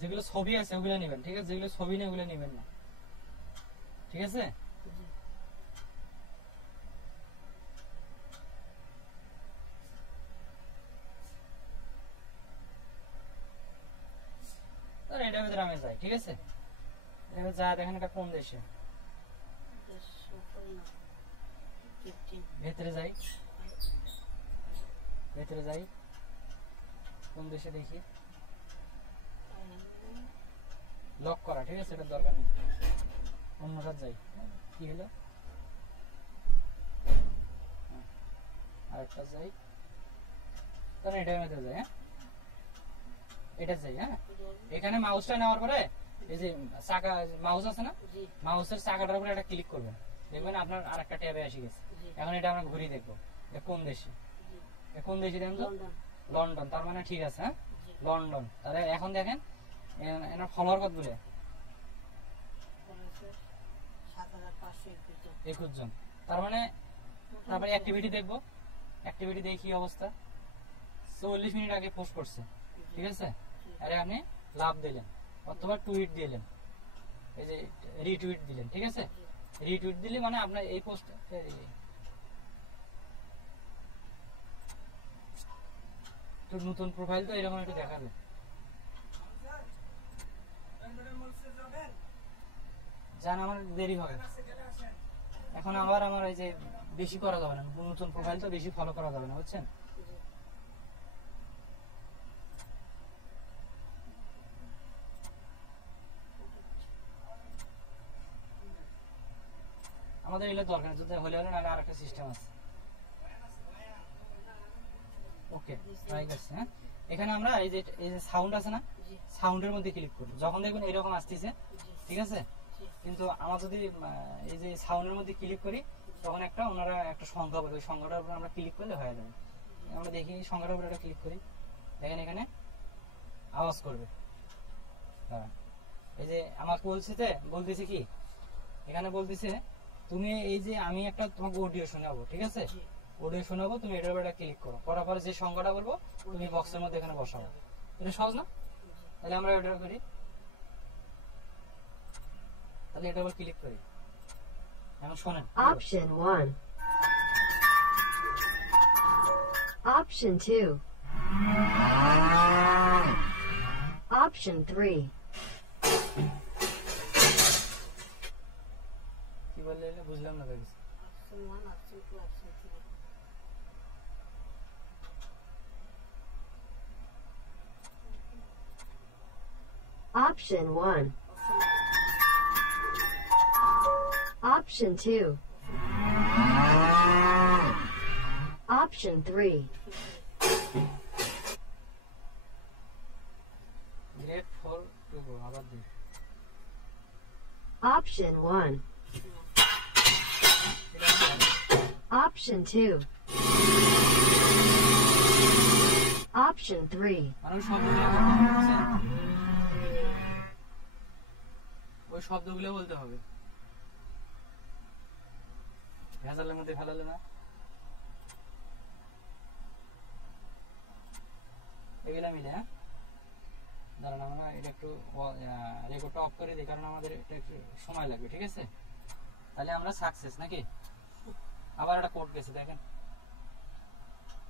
যেগুলো ছবি আছে ওগুলো নেবেন, ঠিক আছে? যেগুলো ছবি নেই ওগুলো নেবেন না, ঠিক আছে? জি তাহলে এটার ভেতরে আমি যাই, ঠিক আছে? এবার যা দেখেন এটা কোন দেশে, ভেতরে যাই, ভেতরে যাই, কোন দেশে দেখি, লক করা, ঠিক আছে? এটার দরকার নেই, অন্যটা যাই। কি হলো, আরেকটা যাই, তাহলে এটার মধ্যে যাই। হ্যাঁ এটা যাই। হ্যাঁ এখানে মাউসটা নেওয়ার পরে এই যে চাকা মাউস আছে না, জি মাউসের চাকাটার উপরে একটা ক্লিক করবেন, দেখবেন আপনার আরেকটা ট্যাবে এসে গেছে। জি এখন এটা আমরা ঘুরিয়ে দেখবো এটা কোন দেশে, জি এটা কোন দেশে দেখেন তো, লন্ডন লন্ডন। তার মানে ঠিক আছে। হ্যাঁ জি লন্ডন। তাহলে এখন দেখেন এনার ফলোয়ার কত বলে, 7,521 21 জন। তার মানে তারপরে অ্যাক্টিভিটি দেখবো, অ্যাক্টিভিটি দেখি কি অবস্থা। 40 মিনিট আগে পোস্ট করছে, ঠিক আছে? আরে আপনি লাভ দিলেন অথবা টুইট দিলেন, এই যে রিটুইট দিলেন, ঠিক আছে? রিটুইট দিলে মানে আপনার এই পোস্ট তো নতুন প্রোফাইল তো এরকম একটু দেখাবে। জান আমার দেরি হবে, এখন আবার আমার এই যে বেশি করা যাবে না, নতুন প্রোফাইল তো বেশি ফলো করা যাবে না, বুঝছেন? আমাদের এগুলো দরকার যদি হলে হলে নাহলে আর একটা সিস্টেম আছে। ওকে রাইট আছে। হ্যাঁ এখানে আমরা এই যে সাউন্ড আছে না, জি সাউন্ডের মধ্যে ক্লিক করি, যখন দেখবেন এরকম আসতেছে, জি ঠিক আছে? জি কিন্তু আমার যদি এই যে সাউন্ডের মধ্যে ক্লিক করি তখন ওনারা একটা সংখ্যা বলে, ওই সংখ্যাটার উপর আমরা ক্লিক করলে হয়ে যাবে। আমরা দেখি এই সংখ্যাটার উপর একটা ক্লিক করি, দেখেন এখানে আওয়াজ করবে। হ্যাঁ এই যে আমাকে বলতেছে কি, এখানে বলতেছে তুমি এই যে আমি একটা তোমাকে অডিও শোনাবো, ঠিক আছে? জি অডিও শোনাবো, তুমি এটার উপর একটা ক্লিক করো, করার পরে যে সংখ্যাটা বলবো তুমি বক্সের মধ্যে এখানে বসাবো। এটা সহজ না? তাহলে আমরা এটা করি, তাহলে এটার উপর ক্লিক করি। এখন শোনেন, Option 1. Option 2. Option 3. কি বললে এটা বুঝলাম না দেখছি। Option 1 option 2 option 3 Option 1. Option 2. Option 3. Grade 4 to go, আবার দিই। Option 1. এটা Option 2. Option 3. মানে শব্দগুলো বলতে হবে, ওই শব্দগুলো বলতে হবে, ভেজালের মধ্যে ফেলালে না। এগুলা মিলে, হ্যাঁ দাঁড়ান আমরা এটা একটু রেকর্ডটা অফ করে দিই, কারণ আমাদের এটা একটু সময় লাগবে, ঠিক আছে? তাহলে আমরা সাকসেস নাকি? আবার একটা কোড গেছে দেখেন,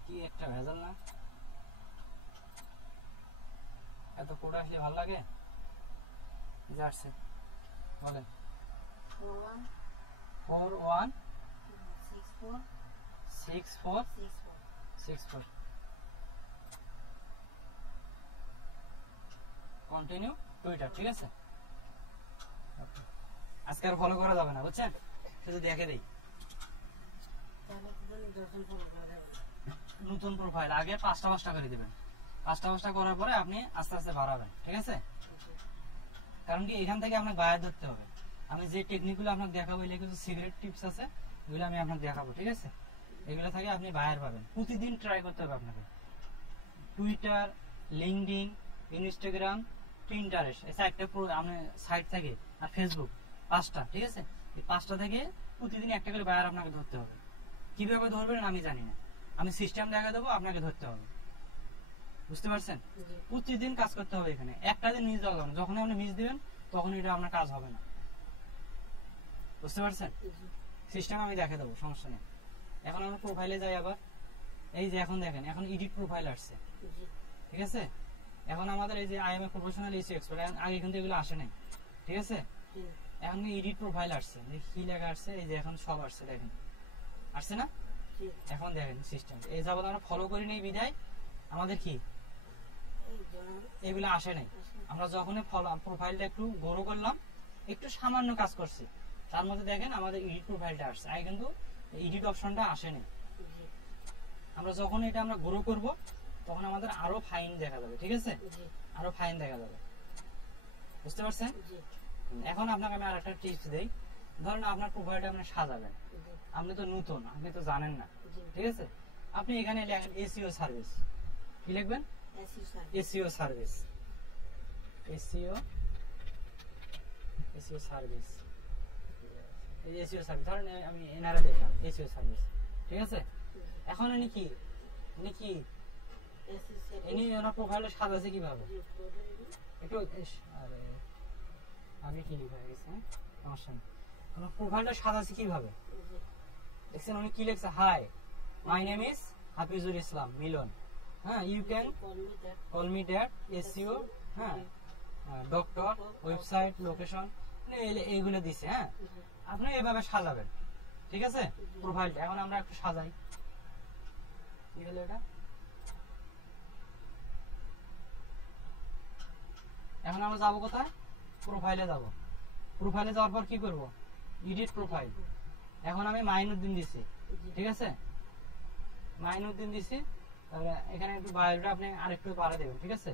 কি একটা ভেজাল না? এত কোড আসলে ভালো লাগে? যে আসছে বলেন, 416464 কন্টিনিউ টুইটার, ঠিক আছে? আজকে আর ফলো করা যাবে না, বুঝছেন? শুধু দেখে দেই নতুন প্রোফাইল আগে 5টা করে দিবেন, 5টা করার পরে আপনি আস্তে আস্তে বাড়াবেন, ঠিক আছে? কারণ কি এখান থেকে আপনাকে বায়ার ধরতে হবে। আমি যে টেকনিকগুলো আপনাকে দেখাবো, এগুলো কিছু সিক্রেট টিপস আছে, এগুলো আমি আপনাকে দেখাবো, ঠিক আছে? এগুলো থেকে আপনি বায়ার পাবেন। প্রতিদিন ট্রাই করতে হবে আপনাকে। টুইটার, লিঙ্কডইন, ইনস্টাগ্রাম, পিন্টারেস্ট, এই চারটা সাইট থেকে, আর ফেসবুক, 5টা, ঠিক আছে? এই 5টা থেকে প্রতিদিন একটা করে বায়ার আপনাকে ধরতে হবে। কিভাবে ধরবেন আমি জানি না, আমি সিস্টেম দেখা দেবো, আপনাকে ধরতে হবে, বুঝতে পারছেন? প্রতিদিন কাজ করতে হবে। এখানে একটা দিন মিস দেওয়া যাবে না, যখন আপনি মিস দিবেন তখন এটা আপনার কাজ হবে না, বুঝতে পারছেন? সিস্টেম আমি দেখে দেবো, সমস্যা নেই। এখন আমরা প্রোফাইলে যাই আবার। এই যে এখন দেখেন, এখন এডিট প্রোফাইল আসছে, ঠিক আছে? এখন আমাদের এই যে I am a professional issue expert, আগে কিন্তু এগুলো আসে নাই, ঠিক আছে? এখন এডিট প্রোফাইল আসছে, কি লেখা আসছে, এই যে এখন সব আসছে, দেখেন আসছে না? এখন দেখেন সিস্টেম, এই যাবত আমরা ফলো করি নাই বিধায় আমাদের কি এগুলো আসে নাই। আমরা যখন প্রোফাইলটা একটু গ্রো করলাম, একটু সামান্য কাজ করছি, তার মধ্যে দেখেন আমাদের এডিট প্রোফাইলটা আসছে। আগে কিন্তু এডিট অপশনটা আসেনি। আমরা যখন এটা আমরা গ্রো করব, তখন আমাদের আরো ফাইন দেখা যাবে, ঠিক আছে? আরো ফাইন দেখা যাবে, বুঝতে পারছেন? এখন আপনাকে আমি আরেকটা টিপস দেই। ধরেন আপনার প্রোফাইলটা আপনি সাজাবেন, আপনি তো নতুন, আপনি তো জানেন না, ঠিক আছে? আপনি এখানে লেখেন এসইও সার্ভিস। কি লিখবেন? এসইও সার্ভিস, এসইও সার্ভিস, এই এসইও সার্ভিস। ধরেন আমি এনআরএ দেখলাম এসইও সার্ভিস, ঠিক আছে? এখন ইনি কি ইনি ওনার প্রোফাইলটা সাজাছে কিভাবে? একটু আরে আগে কি লেখা হয়ে গেছে, সমস্যা নেই। ওনার প্রোফাইলটা সাজাছে কিভাবে দেখছেন? উনি কি লিখছে? Hi, my name is Hafizul Islam Milon, হ্যাঁ, you can call me that, SEO, হ্যাঁ, ডক্টর, ওয়েবসাইট, লোকেশন, এইগুলো দিছে, হ্যাঁ? আপনি এভাবে সাজাবেন, ঠিক আছে? প্রোফাইলটা এখন আমরা একটু সাজাই। কি হলো এটা? এখন আমরা যাবো কোথায়? প্রোফাইলে যাব। প্রোফাইলে যাওয়ার পর কি করব? Edit profile. এখন আমি মাইনুদ্দিন দিছি, ঠিক আছে? মাইনুদ্দিন দিছি, তাহলে এখানে একটু বায়োটা আপনি আরেকটু বাড়িয়ে দেবেন, ঠিক আছে?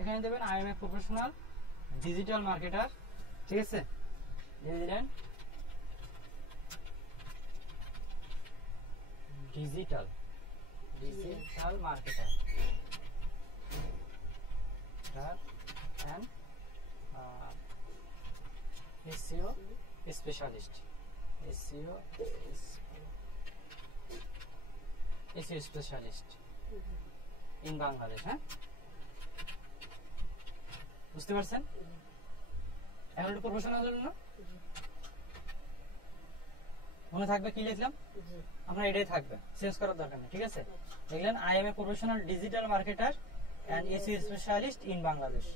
এখানে দেবেন I am a professional digital marketer, ঠিক আছে? দিলেন digital marketer and SEO specialist, SEO specialist in Bangladesh, হ্যাঁ? বুঝতে পারছেন? এখন একটু প্রফেশনাল হলো না? মনে থাকবে কি লিখলাম? আমরা এটাই থাকবে, চেঞ্জ করার দরকার নেই, ঠিক আছে? দেখলেন I am a professional digital marketer and SEO specialist in Bangladesh.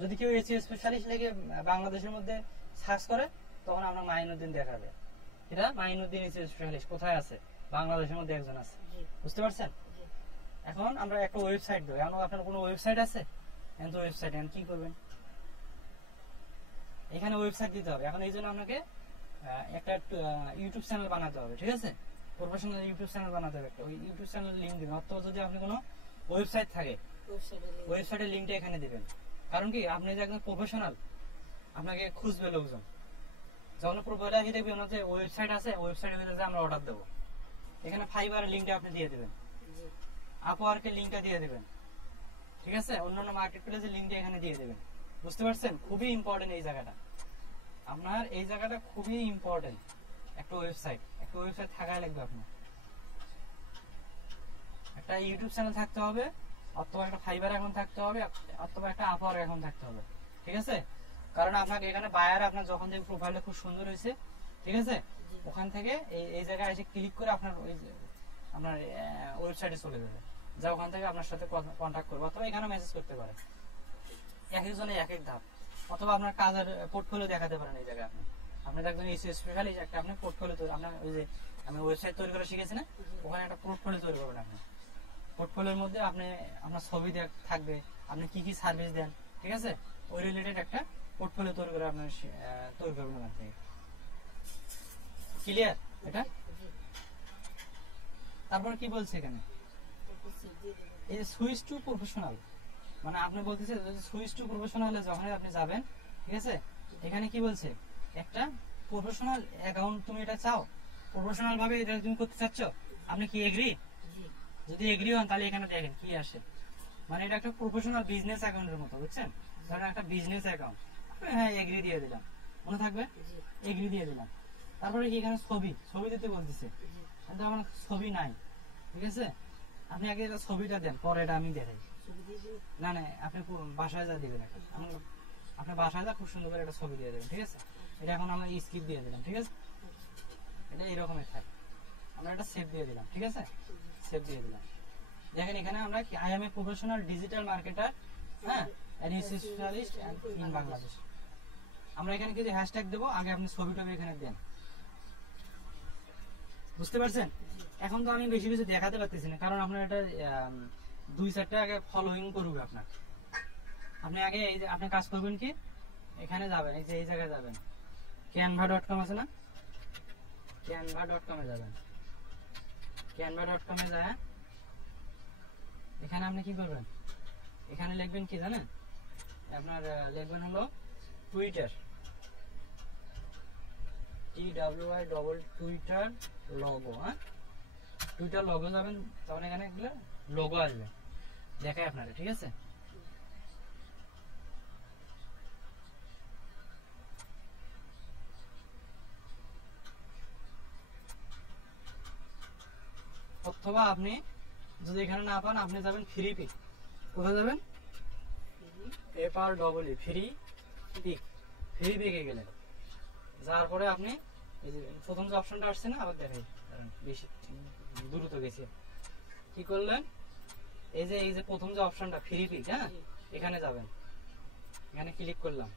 যদি কেউ SEO স্পেশালিস্ট লিখে বাংলাদেশের মধ্যে সার্চ করে, তখন আমরা মাইনুদ্দিন দেখাবে। এটা মাইনুদ্দিন SEO স্পেশালিস্ট কোথায় আছে? বাংলাদেশের মধ্যে একজন আছে, বুঝতে পারছেন? এখন আমরা একটা ওয়েবসাইট দেব। এখন আপনার কোনো ওয়েবসাইট আছে? এখন তো ওয়েবসাইট, এখন কি করবেন? এখানে ওয়েবসাইট দিতে হবে। এখন এই জন্য আপনাকে একটা ইউটিউব চ্যানেল বানাতে হবে, ঠিক আছে? প্রফেশনাল ইউটিউব চ্যানেল বানাতে হবে। ওই ইউটিউব চ্যানেল লিংক দিন, অথবা যদি আপনি কোনো ওয়েবসাইট থাকে, ওয়েবসাইটের লিংকটা এখানে দিবেন। কারণ কি আপনি যে একজন প্রফেশনাল, আপনাকে খুঁজবে লোকজন, যখন প্রোফাইলে আসি দেখবেন যে ওয়েবসাইট আছে, ওয়েবসাইটের ভিতরে আমরা অর্ডার দেবো, এখানে ফাইবারের লিঙ্কটা আপনি দিয়ে দেবেন, জি আপওয়ার্কের লিঙ্কটা দিয়ে দেবেন, ঠিক আছে, অন্যান্য মার্কেট প্লেসের লিঙ্কটা এখানে দিয়ে দেবেন। বুঝতে পারছেন? খুবই ইম্পর্টেন্ট এই জায়গাটা, আপনার এই জায়গাটা খুবই ইম্পর্টেন্ট। একটা ওয়েবসাইট থাকাই লাগবে আপনার, একটা ইউটিউব চ্যানেল থাকতে হবে, অথবা একটা ফাইবার অ্যাকাউন্ট থাকতে হবে, অথবা একটা আপওয়ার্ক অ্যাকাউন্ট থাকতে হবে, ঠিক আছে। কারণ আপনাকে এখানে বায়ার আপনার যখন দেখবে প্রোফাইলটা খুব সুন্দর হয়েছে, ঠিক আছে, ওখান থেকে এই জায়গায় এসে ক্লিক করে আপনার আপনার ওয়েবসাইটে চলে যাবে, যা ওখান থেকে আপনার সাথে কন্ট্যাক্ট করবে, অথবা এখানে মেসেজ করতে পারে। এক একজনে এক এক ধাপ, অথবা আপনার কাজের পোর্টফোলিও দেখাতে পারেন এই জায়গায়। আপনি একজন স্পেশালি একটা আপনি পোর্টফোলিও তৈরি, আপনার ওই যে আমি ওয়েবসাইট তৈরি করা শিখেছি না, ওখানে একটা পোর্টফোলিও তৈরি করবেন আপনি। পোর্টফোলিওর মধ্যে আপনি আপনার ছবি থাকবে, আপনি কি কি সার্ভিস দেন, ঠিক আছে, ওই রিলেটেড একটা পোর্টফোলিও তৈরি করে আপনার তৈরি করবেন ওখান থেকে। ক্লিয়ার এটা? তারপর কি বলছে এখানে, তারপর সেভ দিয়ে দেবেন। এই যে সুইচ টু প্রফেশনাল, মানে আপনি বলতেছে সুইচ টু প্রফেশনালে যখন আপনি যাবেন, ঠিক আছে, এখানে কি বলছে, একটা প্রফেশনাল অ্যাকাউন্ট তুমি এটা চাও, প্রফেশনাল ভাবে এটা তুমি করতে চাচ্ছ, আপনি কি এগ্রি? জি যদি এগ্রি হন তাহলে এখানে দেখেন কি আসে, মানে এটা একটা প্রফেশনাল বিজনেস অ্যাকাউন্টের মতো, বুঝছেন, ধরেন একটা বিজনেস অ্যাকাউন্ট, হ্যাঁ এগ্রি দিয়ে দিলাম, মনে থাকবে, জি এগ্রি দিয়ে দিলাম। তারপরে কি এখানে ছবি দিতে বলতেছে, জি কিন্তু আমার ছবি নাই, ঠিক আছে, আপনি আগে এটা ছবিটা দেন, পরে এটা আমি দেখাই। ছবি দিয়ে দেবেন। না আপনি বাসায় যা দিবেন একটা, আপনি বাসায় যা খুব সুন্দর করে একটা ছবি দিয়ে দেবেন, ঠিক আছে, এটা এখন আমরা স্কিপ দিয়ে দিলাম, ঠিক আছে, এটা এরকমই থাকে, আমরা এটা সেভ দিয়ে দিলাম, ঠিক আছে, সেভ দিয়ে দিলাম। দেখেন এখানে আমরা কি I am a professional digital marketer, হ্যাঁ, এন্ড স্পেশালিস্ট ইন বাংলাদেশ। আমরা এখানে কিছু হ্যাশট্যাগ দেবো, আগে আপনি ছবিটা এখানে দেন। বুঝতে পারছেন? এখন তো আমি বেশি বেশি দেখাতে পারতেছি না, কারণ আপনার এটা 2-4টা আগে ফলোইং করবে আপনার। আপনি আগে এই যে আপনি কাজ করবেন কি, এখানে যাবেন, এই যে এই জায়গায় যাবেন, canva.com আছে না, canva.com এ যাবেন, canva.com এ যায়, এখানে আপনি কি করবেন, এখানে লিখবেন কি জানেন, আপনার লিখবেন হলো টুইটার, টুইটার লোগো, হ্যাঁ, টুইটার লোগো যাবেন, তখন এখানে এগুলো লোগো আসবে, দেখায় আপনারা, ঠিক আছে। অথবা আপনি যদি এখানে না পান, আপনি যাবেন ফ্রি পিক, কোথায় যাবেন, ফ্রি পিকে গেলেন, যার পরে আপনি এই যে প্রথম যে অপশনটা আসছে না, আবার দেখাই, কারণ বেশি দ্রুত গেছে, কি করলেন, এই যে প্রথম যে অপশনটা ফ্রি পিক, হ্যাঁ, এখানে যাবেন, এখানে ক্লিক করলাম,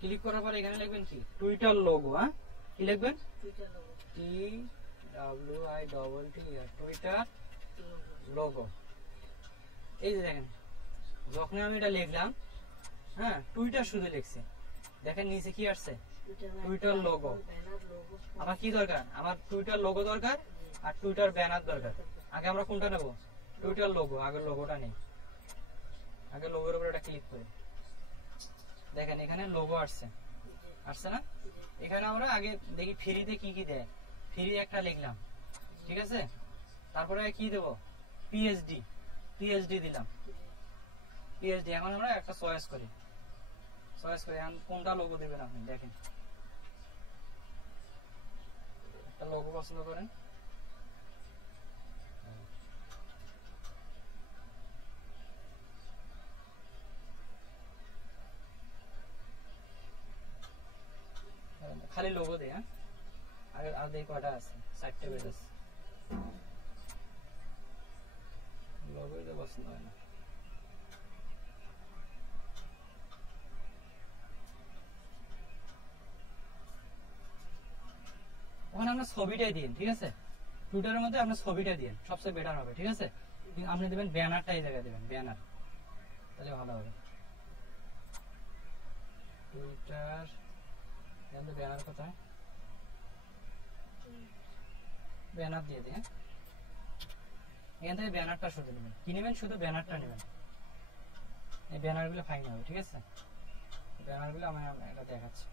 ক্লিক করার পরে এখানে লিখবেন কি টুইটার লোগো, হ্যাঁ, কি লিখবেন, টুইটার লোগো টুইটার লোগো। এই যে দেখেন, যখন আমি এটা লিখলাম, হ্যাঁ, টুইটার শুধু লিখছি, দেখেন নিচে কি আসছে, টুইটার লোগো। ব্যানার লোগো আমার কি দরকার, আমার টুইটার লোগো দরকার আর টুইটার ব্যানার দরকার। আগে আমরা কোনটা নেব, টুইটার লোগো, আগে লোগোটা নেই, আগে লোগোর উপর এটা ক্লিক করি, দেখেন এখানে লোগো আসছে না, এখানে আমরা আগে দেখি ফ্রিতে কি কি দেয়, ফ্রি একটা লিখলাম, ঠিক আছে, তারপরে কি দেব, পিএইচডি দিলাম, পিএইচডি। এখন আমরা একটা চয়েস করি, এখন কোনটা লোগো দিবেন আপনি, দেখেন একটা লোগো পছন্দ করেন, খালি লোগো দেয়, হ্যাঁ, আগে আর দেখি কয়টা আছে, 4টে পেজ আছে, লোগো এটা পছন্দ হয় না, ওখানে আপনার ছবিটাই দিন, ঠিক আছে, টুইটারের মধ্যে আপনার ছবিটা দিন, সবচেয়ে বেটার হবে, ঠিক আছে, আপনি দেবেন ব্যানারটা, এই জায়গায় দেবেন ব্যানার, তাহলে ভালো হবে। টুইটার ব্যানার কোথায়, ব্যানার দিয়ে দিন, এখান থেকে ব্যানারটা শুধু নেবেন, কি নেবেন, শুধু ব্যানারটা নেবেন, এই ব্যানারগুলো ফাইন হবে, ঠিক আছে? ব্যানারগুলো আমি এটা দেখাচ্ছি।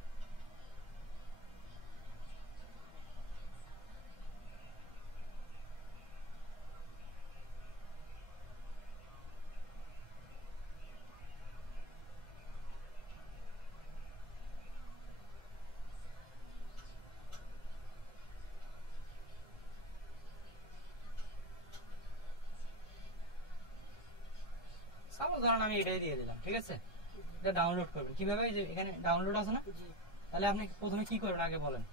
সাপোজ ধরুন আমি এটাই দিয়ে দিলাম, ঠিক আছে? এটা ডাউনলোড করবেন কিভাবে? এই যে এখানে ডাউনলোড আছে না, জি তাহলে আপনি প্রথমে কি করবেন আগে বলেন।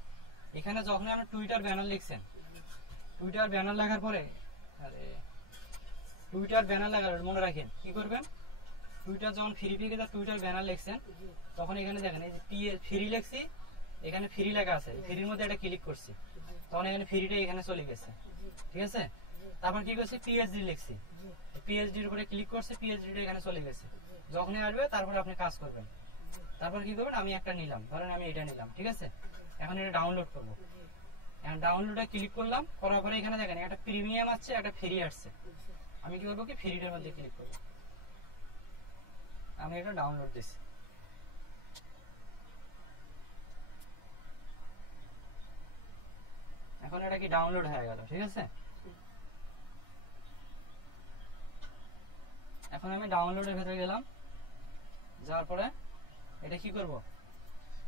এখানে যখন আপনি টুইটার ব্যানার লিখছেন, টুইটার ব্যানার লেখার পরে, আরে টুইটার ব্যানার লেখার মনে রাখেন কি করবেন, টুইটার যখন ফ্রি পেজে টুইটার ব্যানার লিখছেন জি তখন এখানে দেখেন এই যে ফ্রি লিখছি, এখানে ফ্রি লেখা আছে, ফ্রির মধ্যে এটা ক্লিক করছি, তখন এখানে ফ্রিটা এখানে চলে গেছে, ঠিক আছে? তারপর কি করছি, পিএইচডি লিখছি, পিএইচডির উপরে ক্লিক করছে, পিএইচডিটা এখানে চলে গেছে। যখনই আসবে তারপর আপনি কাজ করবেন। তারপর কি করবেন, আমি একটা নিলাম, ধরেন আমি এটা নিলাম, ঠিক আছে? এখন এটা ডাউনলোড করব। এখন ডাউনলোডে ক্লিক করলাম, করার পরে এখানে দেখেন একটা প্রিমিয়াম আসছে, একটা ফ্রি আসছে। আমি কি করবো, কি ফ্রিটার মধ্যে ক্লিক করব। আমি এটা ডাউনলোড দিচ্ছি। এখন এটা কি ডাউনলোড হয়ে গেল, ঠিক আছে? এখন আমি ডাউনলোডের ভেতরে গেলাম, যাওয়ার পরে এটা কি করব,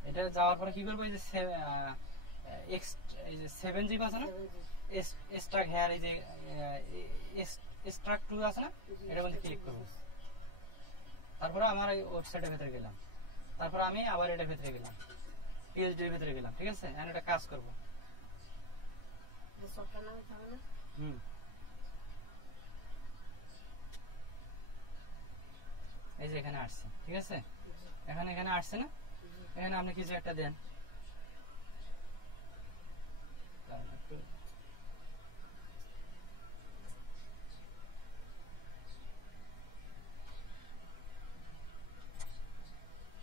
এটা যাওয়ার পরে কি করব, এই যে এই যে 7 জিব আছে না, এক্সট্রাক্ট হেয়ার, এই যে এক্সট্রাক্ট টু আছে না, এটার মধ্যে ক্লিক করব। তারপরে আমার এই ওয়েবসাইটের ভেতরে গেলাম, তারপর আমি আবার এটার ভেতরে গেলাম, পিএইচডি এর ভেতরে গেলাম, ঠিক আছে? এখন এটা কাজ করব। সফটওয়্যার নামে তাহলে হুম, এই যে এখানে আসছে, ঠিক আছে? এখানে আসছে না, এখানে আপনি কিছু একটা দেন,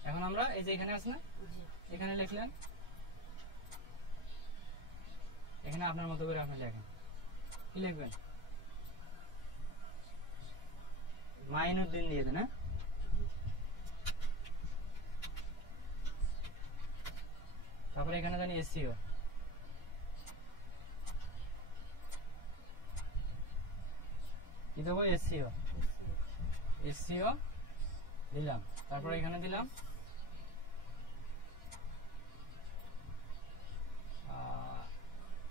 এখন আমরা এই যে এখানে আছে না, এখানে লিখলেন, এখানে আপনার মতো করে আপনি লেখেন, কি লিখবেন, মাইনুদ্দিন দিয়ে দেন, হ্যাঁ? তারপরে এখানে জানি এসইও, কি দেবো, এসইও, এসইও দিলাম, তারপরে এখানে দিলাম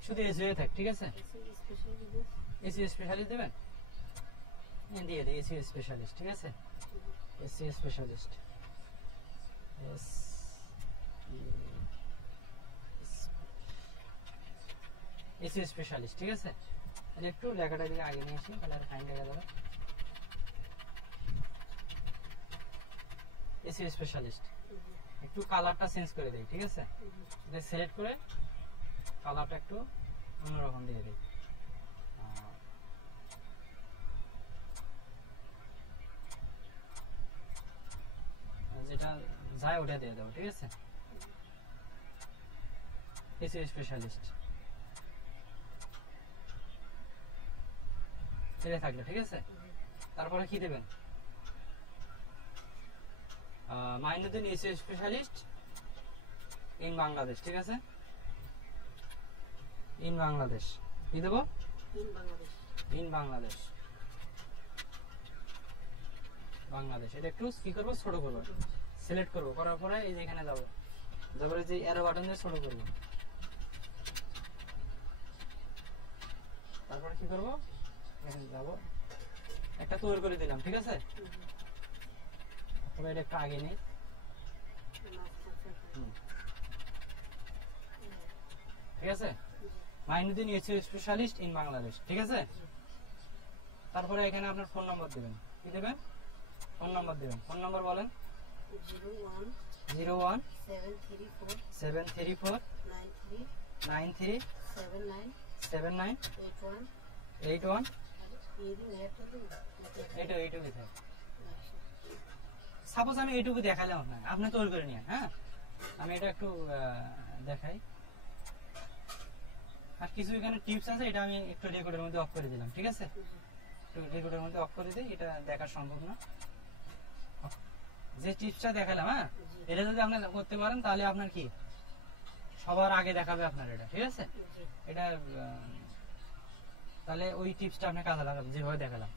শুধু এসইও থাক, ঠিক আছে? এসইও স্পেশালিস্ট দেবেন, দিয়ে দিই এসইও স্পেশালিস্ট, ঠিক আছে? এসইও স্পেশালিস্ট, এসইও স্পেশালিস্ট, ঠিক আছে? একটু লেখাটা দিকে আগে নিয়ে আসি, তাহলে আর ফাইন দেখা যাবে। এসইও স্পেশালিস্ট, একটু কালারটা চেঞ্জ করে দেই, ঠিক আছে? এটা সিলেক্ট করে কালারটা একটু অন্যরকম দিয়ে দিই, যেটা যায় ওটা দিয়ে দেবো, ঠিক আছে? এসইও স্পেশালিস্ট এটা থাকলে, ঠিক আছে? তারপরে কি দেবেন, Mainuddin SEO specialist in Bangladesh, ঠিক আছে? ইন বাংলাদেশ কি দেবো, ইন বাংলাদেশ, বাংলাদেশ। এটা একটু কি করবো, ছোট করবো, সিলেক্ট করবো, করার পরে এই যে এখানে যাবো, যাবার যে অ্যারো বাটন দিয়ে ছোট করবো, তারপরে কি করবো, এখানে যাবো, একটা তৈরি করে দিলাম, ঠিক আছে? তবে এটা একটু আগে নেই, ঠিক আছে? Mainuddin SEO specialist in Bangladesh, ঠিক আছে? তারপরে এখানে আপনার ফোন নাম্বার দেবেন, কি দেবেন, ফোন নাম্বার দেবেন, ফোন নাম্বার বলেন, 01 734 93 79 81 এইটুকু থাকে। সাপোজ আমি এইটুকু দেখালাম আপনার, আপনি তৈরি করে নিয়ে, হ্যাঁ? আমি এটা একটু দেখাই, আর কিছু এখানে টিপস আছে, এটা আমি একটু রেকর্ডের মধ্যে অফ করে দিলাম, ঠিক আছে? একটু রেকর্ডের মধ্যে অফ করে দিই, এটা দেখা সম্ভব না। যে টিপসটা দেখালাম, হ্যাঁ, জি এটা যদি আপনি করতে পারেন তাহলে আপনার কি সবার আগে দেখাবে আপনার এটা, ঠিক আছে? জি এটা তাহলে ওই টিপসটা আপনি কাজে লাগাবেন যেভাবে দেখালাম,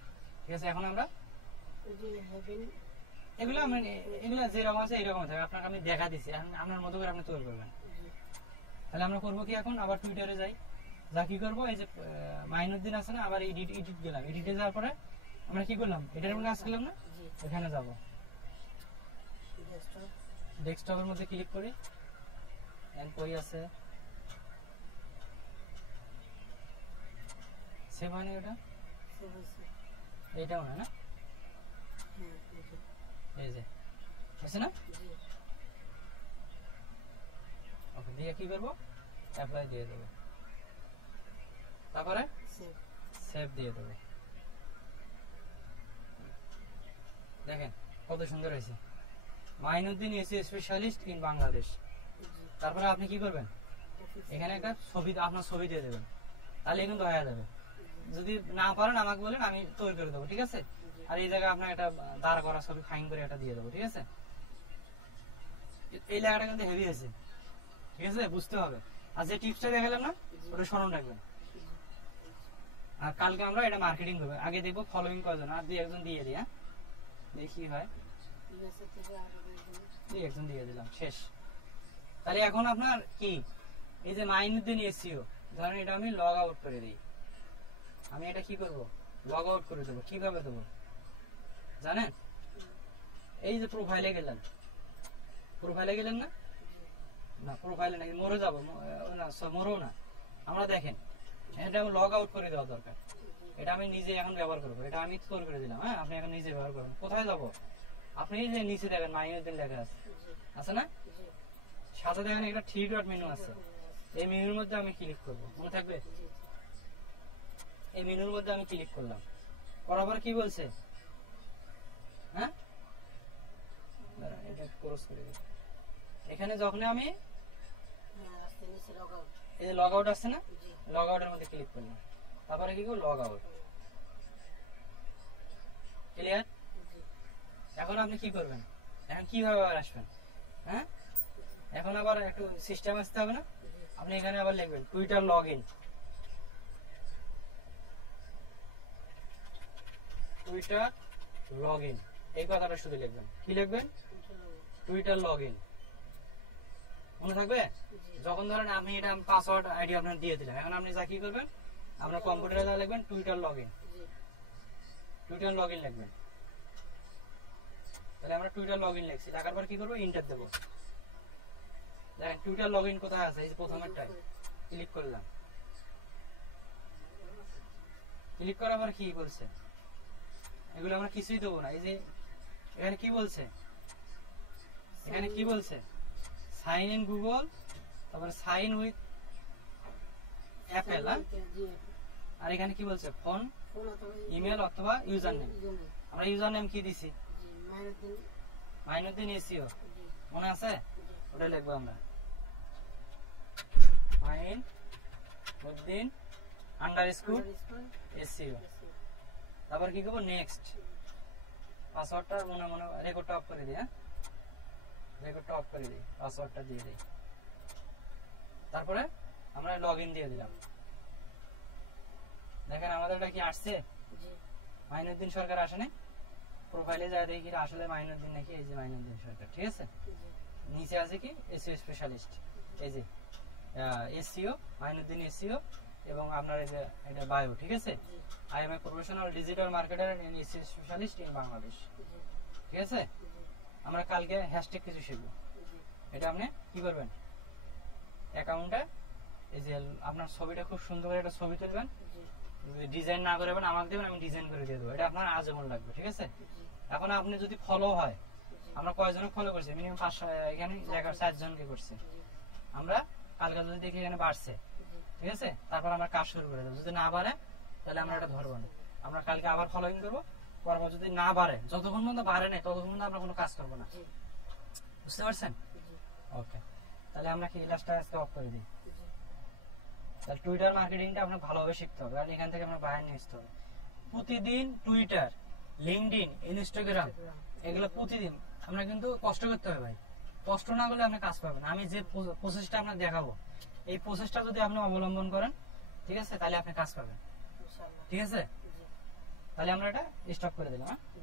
ঠিক আছে? এখন আমরা ওই যে হেভেন এগুলো এগুলো যেরকম আছে এরকম থাকবে, আপনাকে আমি দেখা দিচ্ছি, এখন আপনার মতো করে আপনি তৈরি করবেন। জি তাহলে আমরা করবো কি, এখন আবার টুইটারে যাই, যা কি করবো, এই যে মাইনুদ্দিন আছে না, আবার এডিট গেলাম, এডিটে যাওয়ার পরে আমরা কি করলাম, এটার উপর কাজ করলাম না, জি এখানে যাব, ডেস্কটপ ডেস্কটপের মধ্যে ক্লিক করি, এন্ড কই আছে সেভ হয়নি ওটা, সেভ হয়েছে এইটাও না, না হ্যাঁ এই যে এই যে আছে না, জি ওকে দিয়ে কি করবো, অ্যাপ্লাই দিয়ে দেবো, তারপরে সেভ সেভ দিয়ে দেবো। দেখেন কত সুন্দর হয়েছে, Mainuddin AC specialist in Bangladesh. জি তারপরে আপনি কি করবেন, অফিস এখানে একটা ছবি, আপনার ছবি দিয়ে দেবেন, তাহলে কিন্তু হয়ে যাবে। যদি না পারেন আমাকে বলেন, আমি তৈরি করে দেবো, ঠিক আছে? আর এই জায়গায় আপনার একটা দাঁড় করা ছবি ফাইন করে একটা দিয়ে দেবো, ঠিক আছে? এই লেখাটা কিন্তু হেভি আছে, ঠিক আছে, বুঝতে হবে। আর যে টিপসটা দেখালাম না, ওটা স্মরণ রাখবেন। আর কালকে আমরা এটা মার্কেটিং করবো, আগে দেখবো ফলোইং কজন, আর দুই একজন দিয়ে দিই, হ্যাঁ, দেখি হয়, মেসেজ থেকে আরো একজন দুই একজন দিয়ে দিলাম, শেষ। তাহলে এখন আপনার কি, এই যে মাইনুদ্দিন এসিও, ধরেন এটা আমি লগ আউট করে দিই, আমি এটা কি করব, লগ আউট করে দেবো। কিভাবে দেবো জানেন, এই যে প্রোফাইলে গেলেন, প্রোফাইলে গেলেন না, না প্রোফাইলে নাকি মরে যাবো না, মরেও না, আমরা দেখেন এটা লগ আউট করে দেওয়া দরকার। এটা আমি নিজে এখন ব্যবহার করবো, এটা আমি তৈরি করে দিলাম, হ্যাঁ, আপনি এখন নিজে ব্যবহার করবেন। কোথায় যাবো, আপনি এই যে নিচে দেখেন মাইনুদ্দিন লেখা আছে, আছে না, জি সাথে দেখেন একটা 3 ডট মেনু আছে, এই মেনুর মধ্যে আমি ক্লিক করবো, মনে থাকবে, জি এই মেনুর মধ্যে আমি ক্লিক করলাম, করার পর কি বলছে, হ্যাঁ, দাঁড়ান, এটা ক্রস করে দিই। এখানে যখন আমি হ্যাঁ আস্তে নিচে লগ আউট এই যে লগ আউট আছে না, জি লগ আউটের মধ্যে ক্লিক করলাম, তারপরে কি করবো, লগ আউট, ক্লিয়ার? জি এখন আপনি কি করবেন, এখন কিভাবে আবার আসবেন, হ্যাঁ, এখন আবার একটু সিস্টেম আসতে হবে না, আপনি এখানে আবার লিখবেন Twitter log in, Twitter log in, এই কথাটা শুধু লিখবেন, কি লিখবেন, টুইটার লগ ইন, মনে থাকবে? জি যখন ধরেন আমি এটা পাসওয়ার্ড আইডি আপনার দিয়ে দিলাম, এখন আপনি যা কি করবেন, আপনার কম্পিউটারে যা লিখবেন Twitter log in, G Twitter log in লিখবেন। তাহলে আমরা টুইটার লগ ইন লিখছি, লেখার পর কি করবো, ইন্টার দেবো। দেখেন টুইটার লগ ইন কোথায় আছে, এই যে প্রথমেরটায় ক্লিক করলাম, ক্লিক করার পর কি বলছে, এগুলো আমরা কিছুই দেবো না, এই যে এখানে কি বলছে, এখানে কি বলছে, সাইন ইন গুগল, তারপরে সাইন উইথ অ্যাপেল, জি আর এখানে কি বলছে, ফোন, ফোন অথবা ইমেল অথবা ইউজার নেম। ইউজারনেম আমরা ইউজার নেম কি দিছি, জি মাইনুদ্দিন মাইনুদ্দিন এসিও, জি মনে আছে, জি ওটা লিখবো আমরা, মাইনুদ্দিন আন্ডারস্কোর এসিও, তারপর কি করবো, নেক্সট, পাসওয়ার্ডটা মনে মনে রেকর্ডটা অফ করে দিই, হ্যাঁ, রেকর্ডটা অফ করে দিই, পাসওয়ার্ডটা দিয়ে দিই, তারপরে আমরা লগ ইন দিয়ে দিলাম। দেখেন আমাদের এটা কি আসছে, জি মাইনুদ্দিন সরকার আসে নাই, প্রোফাইলে যায় দেখি আসলে মাইনুদ্দিন নাকি, এই যে মাইনুদ্দিন সরকার, ঠিক আছে, জি নিচে আছে কি এসইও স্পেশালিস্ট, এই যে এসইও মাইনুদ্দিন এসইও, এবং আপনার এই যে এটা বায়ো, ঠিক আছে, জি I am a professional digital marketer and SEO specialist in Bangladesh, জি ঠিক আছে। আমরা কালকে হ্যাশট্যাগ কিছু শিখবো, জি এটা আপনি কি করবেন, অ্যাকাউন্টে এই যে আপনার ছবিটা খুব সুন্দর করে একটা ছবি তুলবেন, জি ডিজাইন না করবেন আমাকে দেবেন, আমি ডিজাইন করে দিয়ে দেবো, এটা আপনার আজীবন লাগবে, ঠিক আছে। জি এখন আপনি যদি ফলো হয়, আমরা কয়জনকে ফলো করছি, মিনিমাম 500, এখানে লেখা 4 জনকে করছে, আমরা কালকে যদি দেখি এখানে বাড়ছে, ঠিক আছে, তারপর আমরা কাজ শুরু করে দেবো, যদি না বাড়ে তাহলে আমরা এটা ধরবো না, আমরা কালকে আবার ফলোইং করবো, পরপর যদি না বাড়ে, যতক্ষণ পর্যন্ত বাড়ে না ততক্ষণ পর্যন্ত আমরা কোনো কাজ করবো না, জি বুঝতে পারছেন? জি ওকে, তাহলে আমরা কি ইলাস্টটা আজকে অফ করে দিই। জি তাহলে টুইটার মার্কেটিংটা আপনাকে ভালোভাবে শিখতে হবে, কারণ এখান থেকে আমরা বাইরে নিয়ে আসতে হবে। প্রতিদিন টুইটার, লিঙ্কডইন, ইনস্টাগ্রাম, এগুলো প্রতিদিন আমরা কিন্তু কষ্ট করতে হবে ভাই, কষ্ট না করলে আপনি কাজ পাবেন। আমি যে প্রসেসটা আপনাকে দেখাবো, এই প্রসেসটা যদি আপনি অবলম্বন করেন, ঠিক আছে, তাহলে আপনি কাজ পাবেন। ইনশাআল্লাহ। ঠিক আছে, জি তাহলে আমরা এটা স্টপ করে দিলাম। হ্যাঁ? জি।